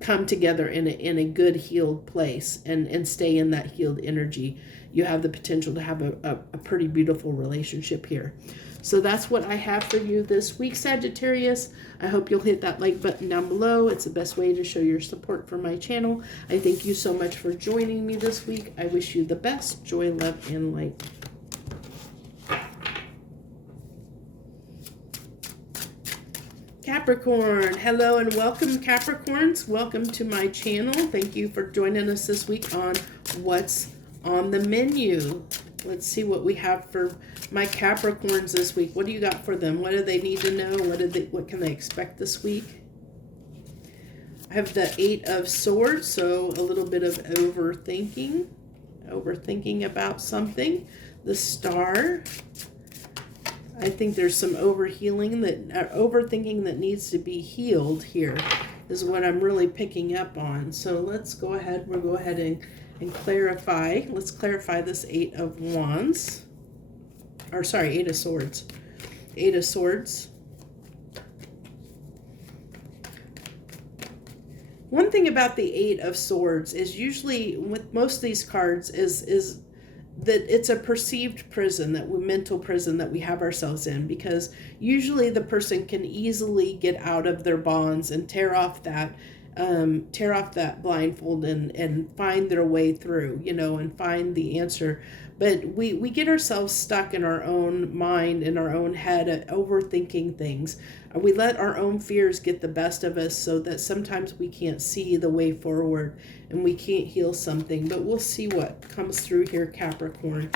come together in a good healed place and stay in that healed energy. You have the potential to have a pretty beautiful relationship here. So that's what I have for you this week, Sagittarius. I hope you'll hit that like button down below. It's the best way to show your support for my channel. I thank you so much for joining me this week. I wish you the best joy, love, and light. Capricorn, hello and welcome, Capricorns. Welcome to my channel. Thank you for joining us this week on What's on the Menu. Let's see what we have for my Capricorns this week. What do you got for them? What do they need to know? What can they expect this week? I have the Eight of Swords, so a little bit of overthinking about something. The Star. I think there's some overthinking that needs to be healed here is what I'm really picking up on. So let's go ahead. We'll go ahead and clarify. Let's clarify this Eight of Wands. Or sorry, Eight of Swords. Eight of Swords. One thing about the Eight of Swords is usually with most of these cards is that it's a perceived prison, mental prison that we have ourselves in, because usually the person can easily get out of their bonds and tear off that blindfold and find their way through, and find the answer. But we get ourselves stuck in our own mind, in our own head, overthinking things. We let our own fears get the best of us, so that sometimes we can't see the way forward and we can't heal something. But we'll see what comes through here, Capricorn.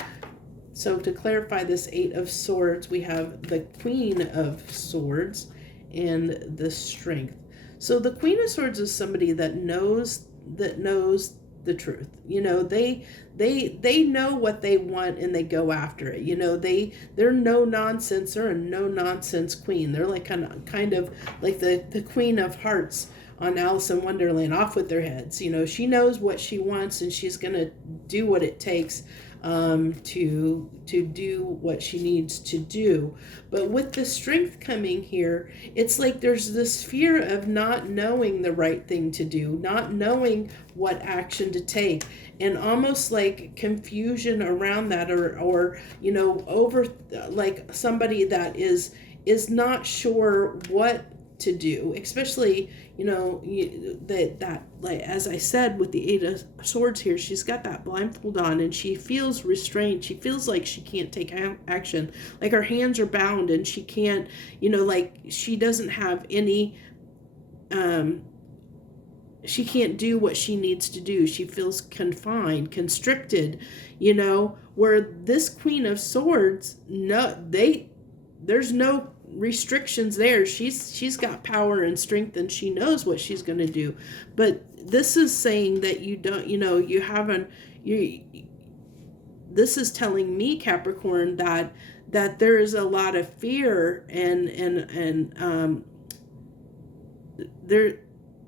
So to clarify this Eight of Swords, we have the Queen of Swords and the Strength. So the Queen of Swords is somebody that knows the truth. They know what they want and they go after it. They're no nonsense or a no nonsense queen. They're like kind of like the Queen of Hearts on Alice in Wonderland, off with their heads. She knows what she wants and she's gonna do what it takes to do what she needs to do. But with the Strength coming here, it's like there's this fear of not knowing the right thing to do, not knowing what action to take, and almost like confusion around that, or over, like somebody that is not sure what to do, especially that like as I said with the Eight of Swords here, she's got that blindfold on and she feels restrained. She feels like she can't take action, like her hands are bound and she can't, like she doesn't have any she can't do what she needs to do. She feels confined, constricted, where this Queen of Swords, there's no restrictions there. She's got power and strength and she knows what she's going to do. But this is saying that you don't, this is telling me, Capricorn, that there is a lot of fear and there,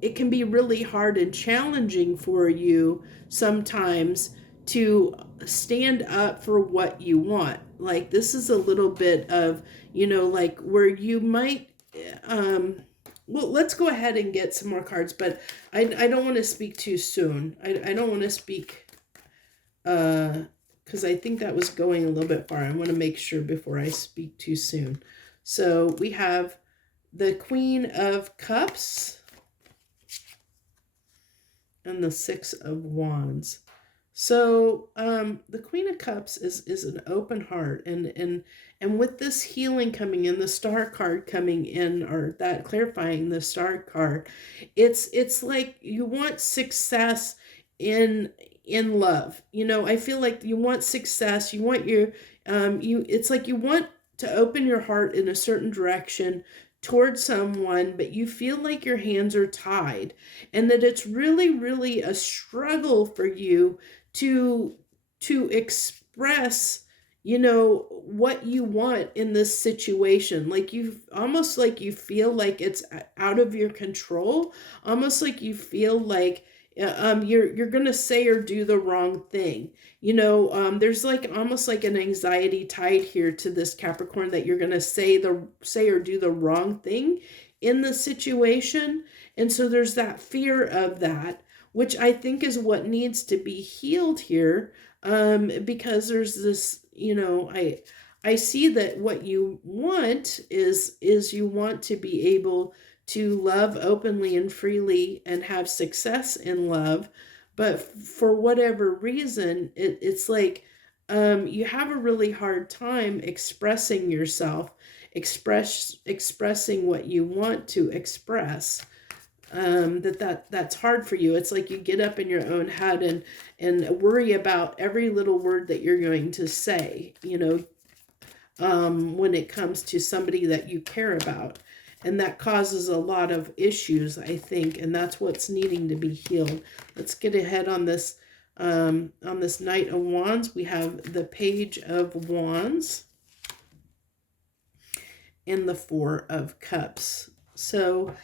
it can be really hard and challenging for you sometimes to stand up for what you want. Like this is a little bit of, like where you might, well, let's go ahead and get some more cards, but I don't want to speak too soon. I don't want to speak, because I think that was going a little bit far. I want to make sure before I speak too soon. So we have the Queen of Cups and the Six of Wands. So the Queen of Cups is an open heart, and with this healing coming in, the Star card coming in, or that clarifying the Star card, it's like you want success in love. I feel like you want success. You want your it's like you want to open your heart in a certain direction towards someone, but you feel like your hands are tied, and that it's really, really a struggle for you to express, what you want in this situation. Like you almost like you feel like it's out of your control, almost like you feel like you're gonna say or do the wrong thing. There's like almost like an anxiety tied here to this, Capricorn, that you're gonna say or do the wrong thing in the situation. And so there's that fear of that, which I think is what needs to be healed here, because there's this, I see that what you want is you want to be able to love openly and freely and have success in love. But for whatever reason, it's like you have a really hard time expressing yourself, expressing what you want to express, that's hard for you. It's like you get up in your own head and worry about every little word that you're going to say, when it comes to somebody that you care about. And that causes a lot of issues, I think, and that's what's needing to be healed. Let's get ahead on this Knight of Wands. We have the Page of Wands and the Four of Cups. So,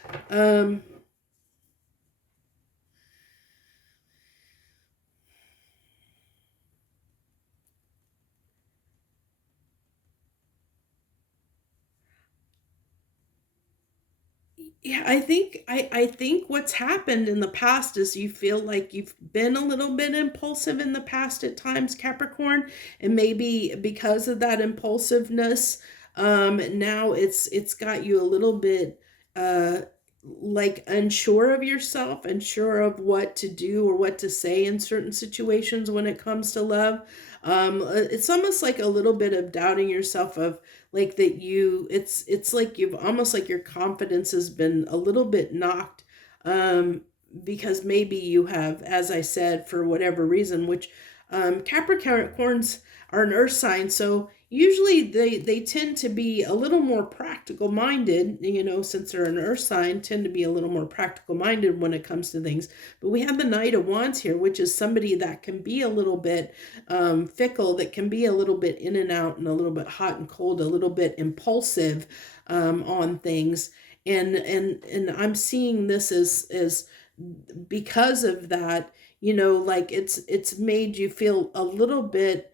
yeah, I think what's happened in the past is you feel like you've been a little bit impulsive in the past at times, Capricorn, and maybe because of that impulsiveness, now it's got you a little bit like unsure of yourself, unsure of what to do or what to say in certain situations when it comes to love. It's almost like a little bit of doubting yourself, of like that it's like you've almost like your confidence has been a little bit knocked, because maybe you have, as I said, for whatever reason, which Capricorns are an earth sign, so usually they tend to be a little more practical minded, since they're an earth sign, tend to be a little more practical minded when it comes to things. But we have the Knight of Wands here, which is somebody that can be a little bit fickle, that can be a little bit in and out, and a little bit hot and cold, a little bit impulsive on things. And I'm seeing this as because of that, like it's made you feel a little bit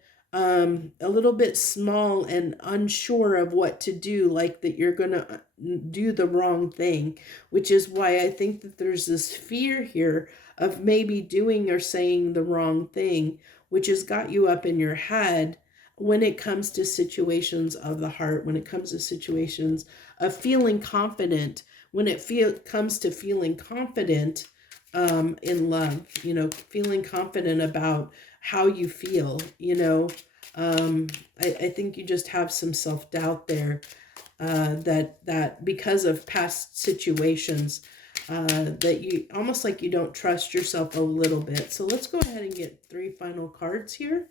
small and unsure of what to do, like that you're gonna do the wrong thing, which is why I think that there's this fear here of maybe doing or saying the wrong thing, which has got you up in your head when it comes to situations of the heart, when it comes to situations of feeling confident, when it comes to feeling confident in love, feeling confident about how you feel, I think you just have some self-doubt there, that because of past situations, that you almost like you don't trust yourself a little bit. So let's go ahead and get three final cards here.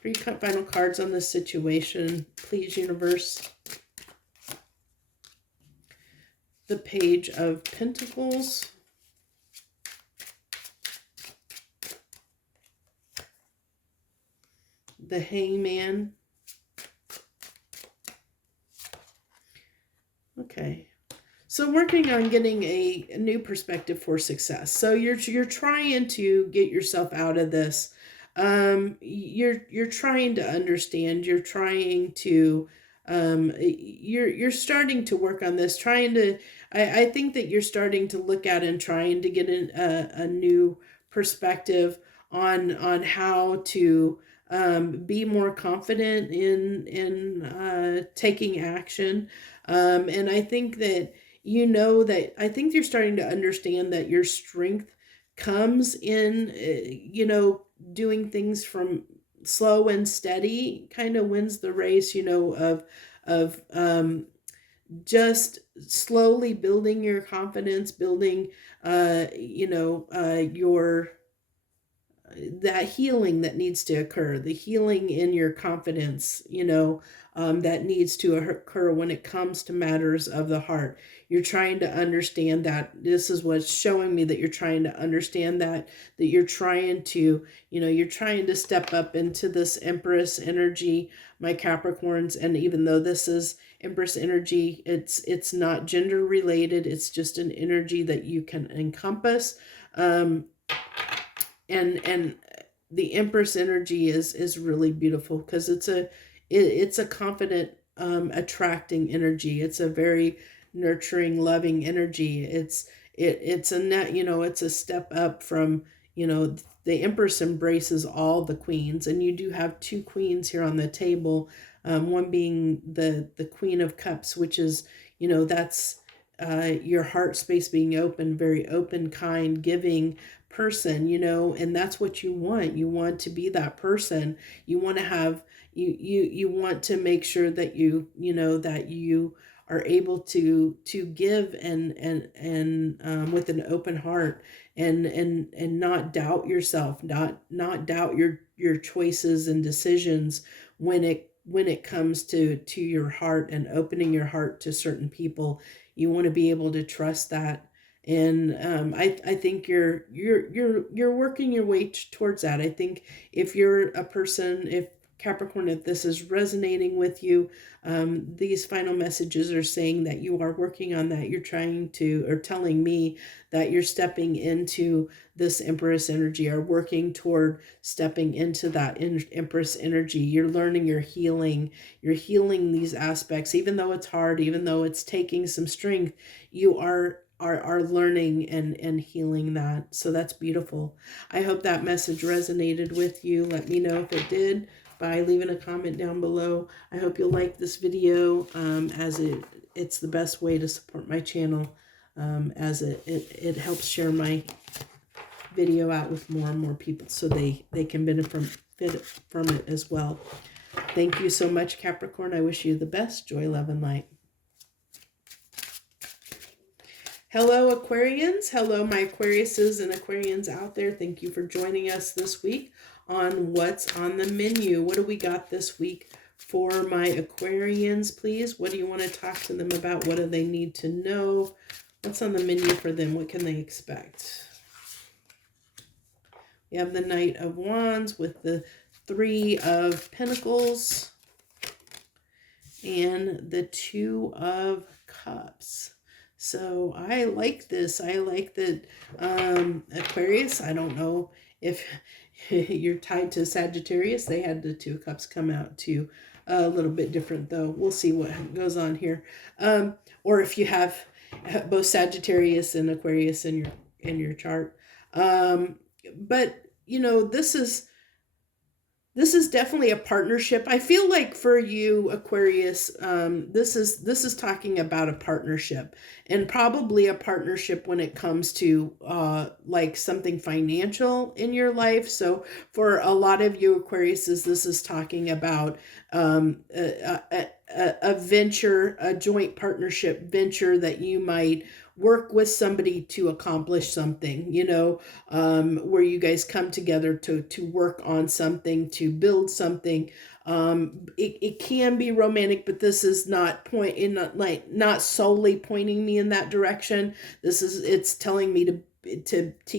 Three final cards on this situation, please, universe. The Page of Pentacles. The Hangman. Okay. So working on getting a new perspective for success. So you're trying to get yourself out of this. You're trying to understand. You're trying to you're starting to work on this. I think that you're starting to look at and trying to get a new perspective on how to be more confident in taking action. And I think that I think you're starting to understand that your strength comes in, doing things from slow and steady, kind of wins the race, of just slowly building your confidence, building, your that healing that needs to occur, the healing in your confidence, that needs to occur when it comes to matters of the heart. You're trying to understand that. This is what's showing me, that you're trying to understand that you're trying to, you're trying to step up into this Empress energy, my Capricorns. And even though this is Empress energy, it's not gender related. It's just an energy that you can encompass. And the Empress energy is really beautiful, because it's a confident, attracting energy. It's a very nurturing, loving energy. It's a net, it's a step up from, the Empress embraces all the queens, and you do have two queens here on the table. One being the Queen of Cups, which is, that's your heart space being open, very open, kind, giving person, and that's what you want. You want to be that person. You want to have, you want to make sure that that you are able to give and with an open heart, and not doubt yourself, not doubt your choices and decisions when it comes to your heart and opening your heart to certain people. You want to be able to trust that. And I think you're working your way towards that. I think if you're a person, if Capricorn, if this is resonating with you, these final messages are saying that you are working on that. You're trying to, or telling me that you're stepping into this Empress energy, or working toward stepping into that Empress energy. You're learning, you're healing these aspects, even though it's hard, even though it's taking some strength. You are learning and healing that. So that's beautiful. I hope that message resonated with you. Let me know if it did by leaving a comment down below. I hope you'll like this video, as it's the best way to support my channel, as it helps share my video out with more and more people, so they can benefit from it as well. Thank you so much, Capricorn. I wish you the best. Joy, love, and light. Hello, Aquarians. Hello, my Aquariuses and Aquarians out there. Thank you for joining us this week on What's on the Menu. What do we got this week for my Aquarians, please? What do you want to talk to them about? What do they need to know? What's on the menu for them? What can they expect? We have the Knight of Wands with the Three of Pentacles and the Two of Cups. So I like this. I like that, Aquarius, I don't know if you're tied to Sagittarius. They had the Two of Cups come out too. A little bit different though. We'll see what goes on here. Or if you have both Sagittarius and Aquarius in your chart. But this is definitely a partnership. I feel like for you, Aquarius, this is talking about a partnership, and probably a partnership when it comes to like something financial in your life. So for a lot of you Aquariuses, this is talking about a venture, a joint partnership venture that you might work with somebody to accomplish something, where you guys come together to work on something, to build something. It can be romantic, but this is not not solely pointing me in that direction. It's telling me to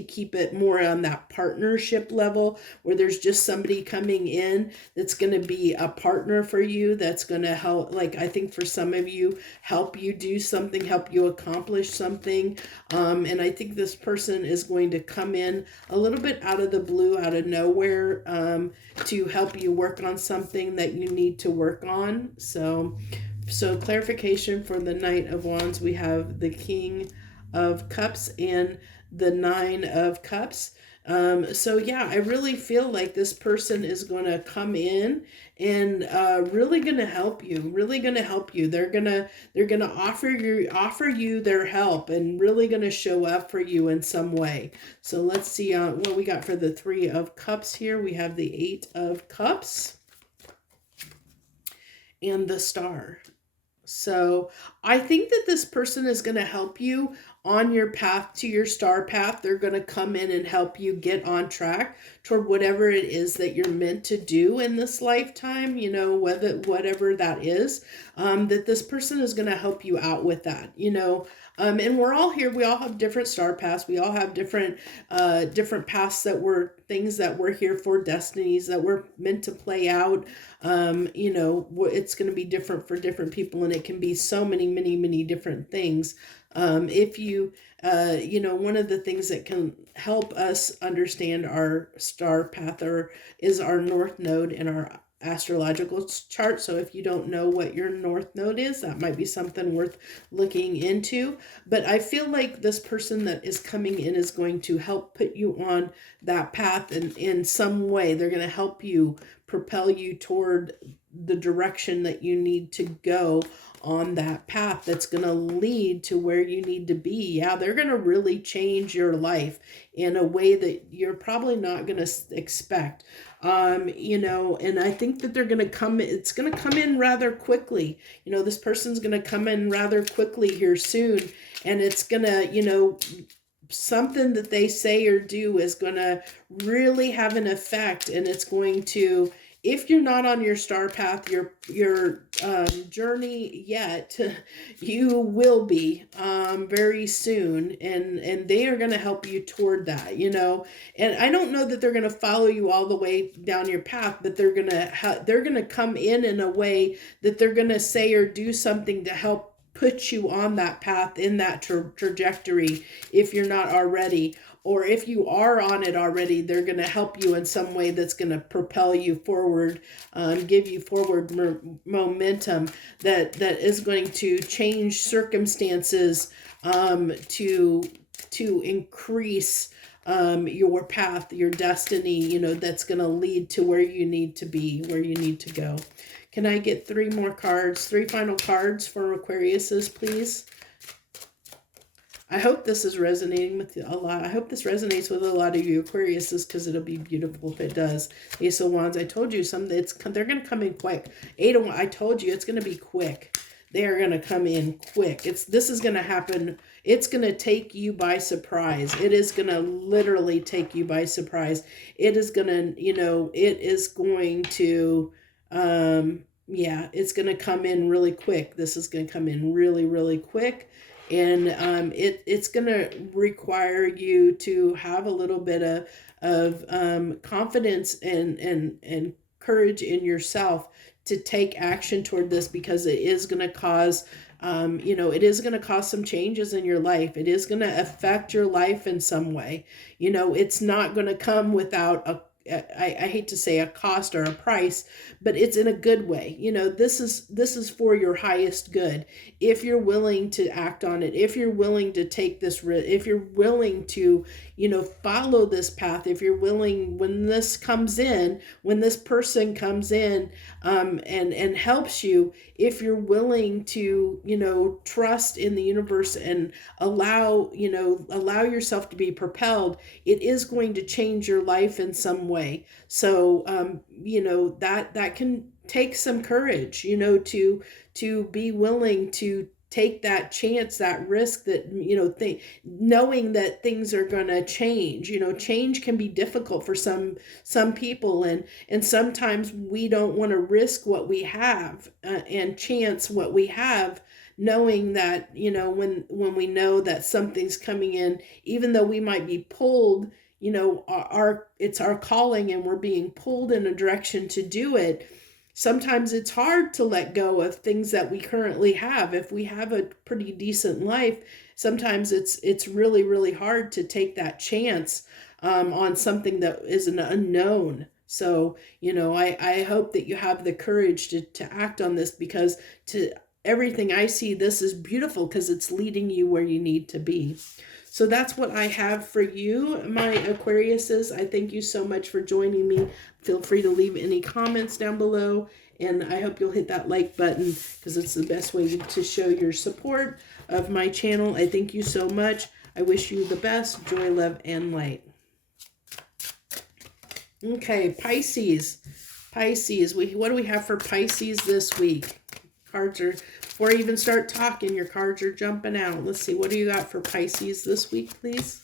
keep it more on that partnership level, where there's just somebody coming in that's going to be a partner for you, that's going to help, like I think for some of you, help you do something, help you accomplish something. And I think this person is going to come in a little bit out of the blue, out of nowhere, to help you work on something that you need to work on. So clarification for the Knight of Wands, we have the King of Cups and the Nine of Cups. So yeah, I really feel like this person is going to come in and really going to help you, They're going to offer you their help, and really going to show up for you in some way. So let's see what we got for the Three of Cups here. We have the Eight of Cups and the Star. So I think that this person is going to help you on your path to your star path. They're going to come in and help you get on track toward whatever it is that you're meant to do in this lifetime, whatever that is, that this person is going to help you out with that, and we're all here. We all have different star paths. We all have different paths, things that we're here for, destinies that we're meant to play out. It's going to be different for different people, and it can be so many different things. If you, one of the things that can help us understand our star path is our north node in our astrological chart. So if you don't know what your north node is, that might be something worth looking into. But I feel like this person that is coming in is going to help put you on that path, and in some way they're going to help you, propel you toward the direction that you need to go on that path that's going to lead to where you need to be. Yeah, they're going to really change your life in a way that you're probably not going to expect. And I think that it's going to come in rather quickly. This person's going to come in rather quickly here soon, and it's going to, something that they say or do is going to really have an effect, and it's going to, if you're not on your star path, your journey yet, you will be very soon, and they are going to help you toward that. And I don't know that they're going to follow you all the way down your path, but they're going to come in a way that they're going to say or do something to help put you on that path, in that trajectory, if you're not already. Or if you are on it already, they're going to help you in some way that's going to propel you forward, give you forward momentum that is going to change circumstances to increase your path, your destiny, that's going to lead to where you need to be, where you need to go. Can I get 3 more cards, 3 final cards for Aquariuses, please? I hope this is resonating with a lot. I hope this resonates with a lot of you Aquariuses, because it'll be beautiful if it does. Ace of Wands, I told you they're going to come in quick. 8 of Wands, I told you it's going to be quick. They are going to come in quick. This is going to happen. It's going to take you by surprise. It is going to literally take you by surprise. It is going to, it is going to, it's going to come in really quick. This is going to come in really, really quick. And it's going to require you to have a little bit of confidence and courage in yourself to take action toward this, because it is going to cause, it is going to cause some changes in your life. It is going to affect your life in some way. It's not going to come without I hate to say a cost or a price, but it's in a good way. This is for your highest good. If you're willing to act on it, if you're willing to take this risk, if you're willing to, follow this path, if you're willing, when this person comes in, and helps you, if you're willing to, trust in the universe and allow yourself to be propelled, it is going to change your life in some way. So, that can take some courage, to be willing to take that chance, that risk, that, knowing that things are going to change. Change can be difficult for some people, and sometimes we don't want to risk what we have, and chance what we have, knowing that, when we know that something's coming in, even though we might be pulled, it's our calling and we're being pulled in a direction to do it. Sometimes it's hard to let go of things that we currently have. If we have a pretty decent life, sometimes it's really, really hard to take that chance on something that is an unknown. So, I hope that you have the courage to act on this, because to everything I see, this is beautiful, because it's leading you where you need to be. So that's what I have for you, my Aquariuses. I thank you so much for joining me. Feel free to leave any comments down below, and I hope you'll hit that like button, because it's the best way to show your support of my channel. I thank you so much. I wish you the best, joy, love, and light. Okay, Pisces. What do we have for Pisces this week? Cards are, before I even start talking, your cards are jumping out. Let's see, what do you got for Pisces this week, please?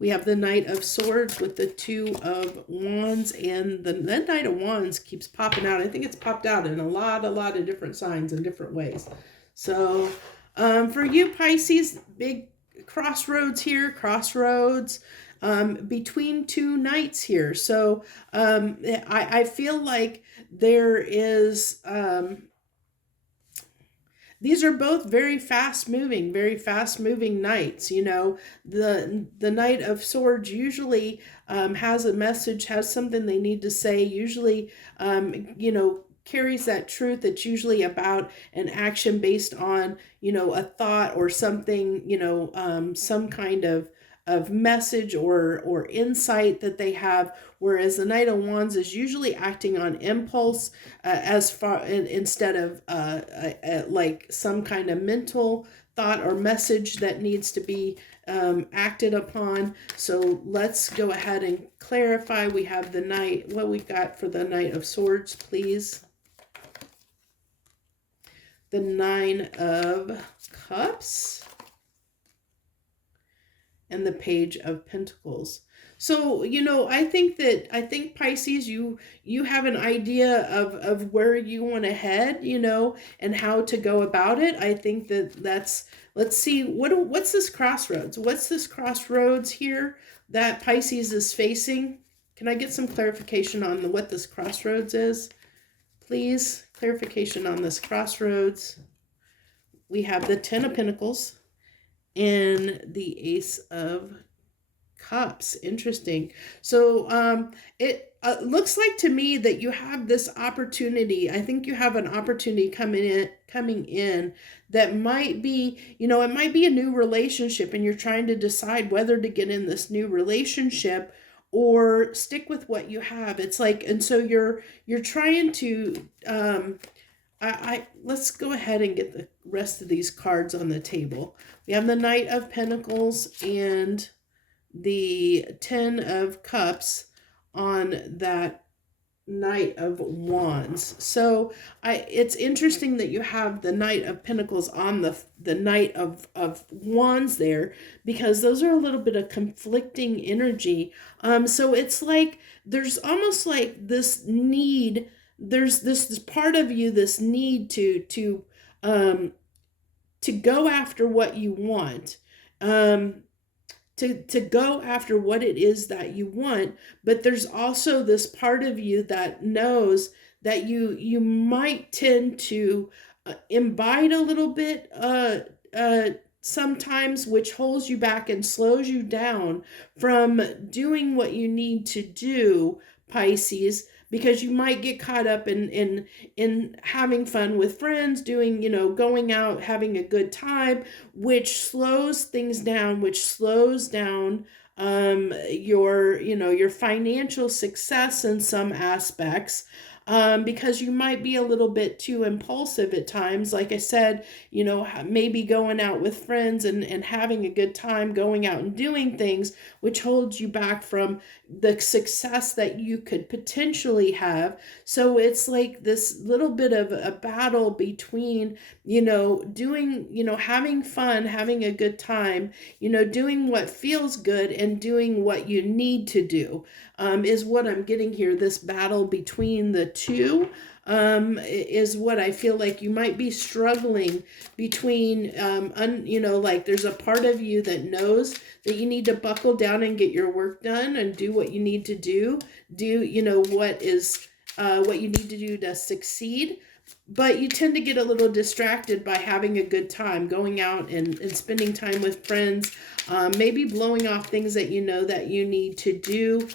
We have the Knight of Swords with the 2 of Wands, and the Knight of Wands keeps popping out. I think it's popped out in a lot of different signs in different ways. So for you Pisces, big crossroads here, between 2 knights here. So I feel like there is... these are both very fast moving knights. The Knight of Swords usually has a message, has something they need to say, usually, carries that truth. That's usually about an action based on, a thought or something, some kind of message or insight that they have, whereas the Knight of Wands is usually acting on impulse, as far instead of like some kind of mental thought or message that needs to be acted upon. So let's go ahead and clarify. We have the Knight. What we got for the Knight of Swords, please? The Nine of Cups and the Page of Pentacles. So, you know, I think Pisces, you have an idea of where you want to head, you know, and how to go about it. I think that's, let's see, what's this crossroads? What's this crossroads here that Pisces is facing? Can I get some clarification on what this crossroads is? Please, clarification on this crossroads. We have the Ten of Pentacles and the Ace of Cups. Interesting. So it looks like to me that you have this opportunity. I think you have an opportunity coming in that might be, you know, it might be a new relationship, and you're trying to decide whether to get in this new relationship or stick with what you have. It's like, and so you're trying to let's go ahead and get the rest of these cards on the table. We have the Knight of Pentacles and the Ten of Cups on that Knight of Wands. So it's interesting that you have the Knight of Pentacles on the Knight of Wands there, because those are a little bit of conflicting energy. So it's like there's almost like this need. There's this part of you, this need to go after what you want. To go after what it is that you want, but there's also this part of you that knows that you might tend to imbibe a little bit sometimes, which holds you back and slows you down from doing what you need to do, Pisces, because you might get caught up in having fun with friends, doing, you know, going out, having a good time, which slows things down, which slows down your financial success in some aspects. Because you might be a little bit too impulsive at times. Like I said, you know, maybe going out with friends and having a good time, going out and doing things, which holds you back from the success that you could potentially have. So it's like this little bit of a battle between, you know, doing, you know, having fun, having a good time, you know, doing what feels good and doing what you need to do. Is what I'm getting here. This battle between the two is what I feel like you might be struggling between. You know, like there's a part of you that knows that you need to buckle down and get your work done and do what you need to do. You know, what you need to do to succeed. But you tend to get a little distracted by having a good time, going out and spending time with friends, maybe blowing off things that you know that you need to do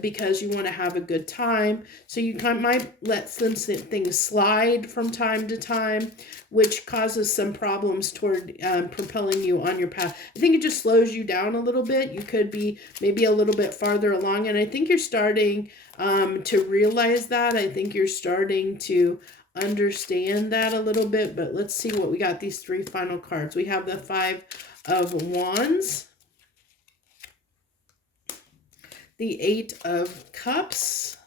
because you want to have a good time. So you might let some things slide from time to time, which causes some problems toward propelling you on your path. I think it just slows you down a little bit. You could be maybe a little bit farther along, and I think you're starting to realize that. I think you're starting to understand that a little bit, but let's see what we got. These three final cards. We have the Five of Wands, the Eight of Cups,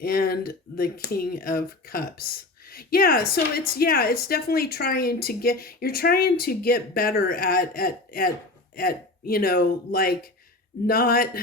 and the King of Cups. Yeah, so it's definitely trying to get better at you know, like not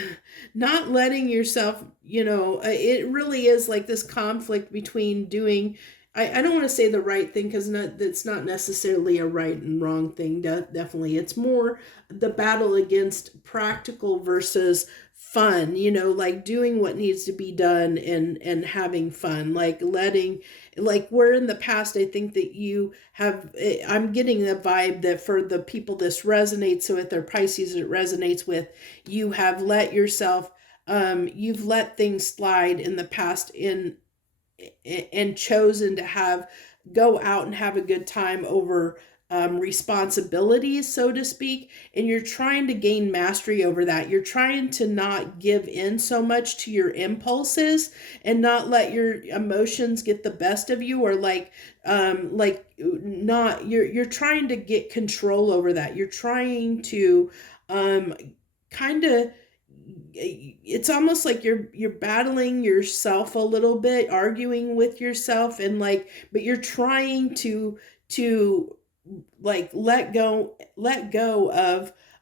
letting yourself, you know, it really is like this conflict between doing, I don't want to say the right thing, because that's not necessarily a right and wrong thing. Definitely, it's more the battle against practical versus fun, you know, like doing what needs to be done and having fun, like letting, like where in the past, I think that you have, I'm getting the vibe that for the people this resonates with, or Pisces it resonates with, you have let yourself, you've let things slide in the past and chosen to go out and have a good time over responsibilities, so to speak, and you're trying to gain mastery over that. You're trying to not give in so much to your impulses and not let your emotions get the best of you, or not, you're trying to get control over that. You're trying to kind of, it's almost like you're battling yourself a little bit, arguing with yourself, and like, but you're trying to like let go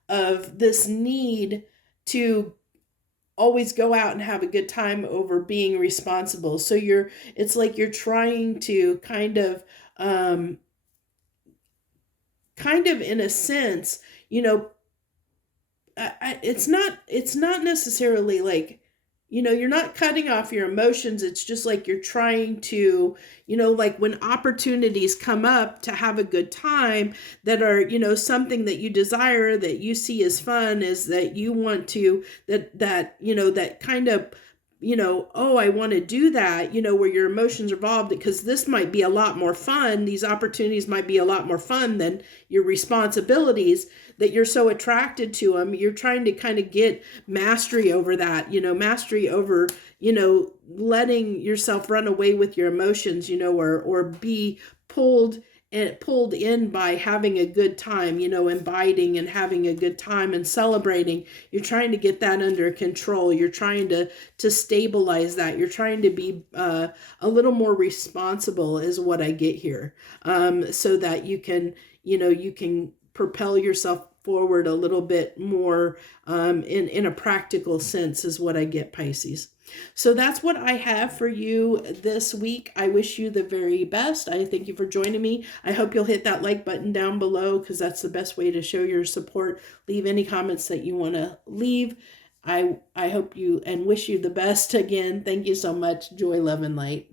of this need to always go out and have a good time over being responsible. So it's like you're trying to kind of in a sense, it's not necessarily like, you're not cutting off your emotions. It's just like you're trying to, like when opportunities come up to have a good time that are, something that you desire, that you see as fun, is that you want to, that kind of, oh, I want to do that, where your emotions are involved, because this might be a lot more fun. These opportunities might be a lot more fun than your responsibilities, that you're so attracted to them. You're trying to kind of get mastery over that, mastery over, letting yourself run away with your emotions, or be pulled in by having a good time, inviting and having a good time and celebrating. You're trying to get that under control. You're trying to stabilize that. You're trying to be a little more responsible, is what I get here, so that you can propel yourself forward a little bit more, in a practical sense, is what I get, Pisces. So that's what I have for you this week. I wish you the very best. I thank you for joining me. I hope you'll hit that like button down below, because that's the best way to show your support. Leave any comments that you want to leave. I hope you and wish you the best again. Thank you so much. Joy, love, and light.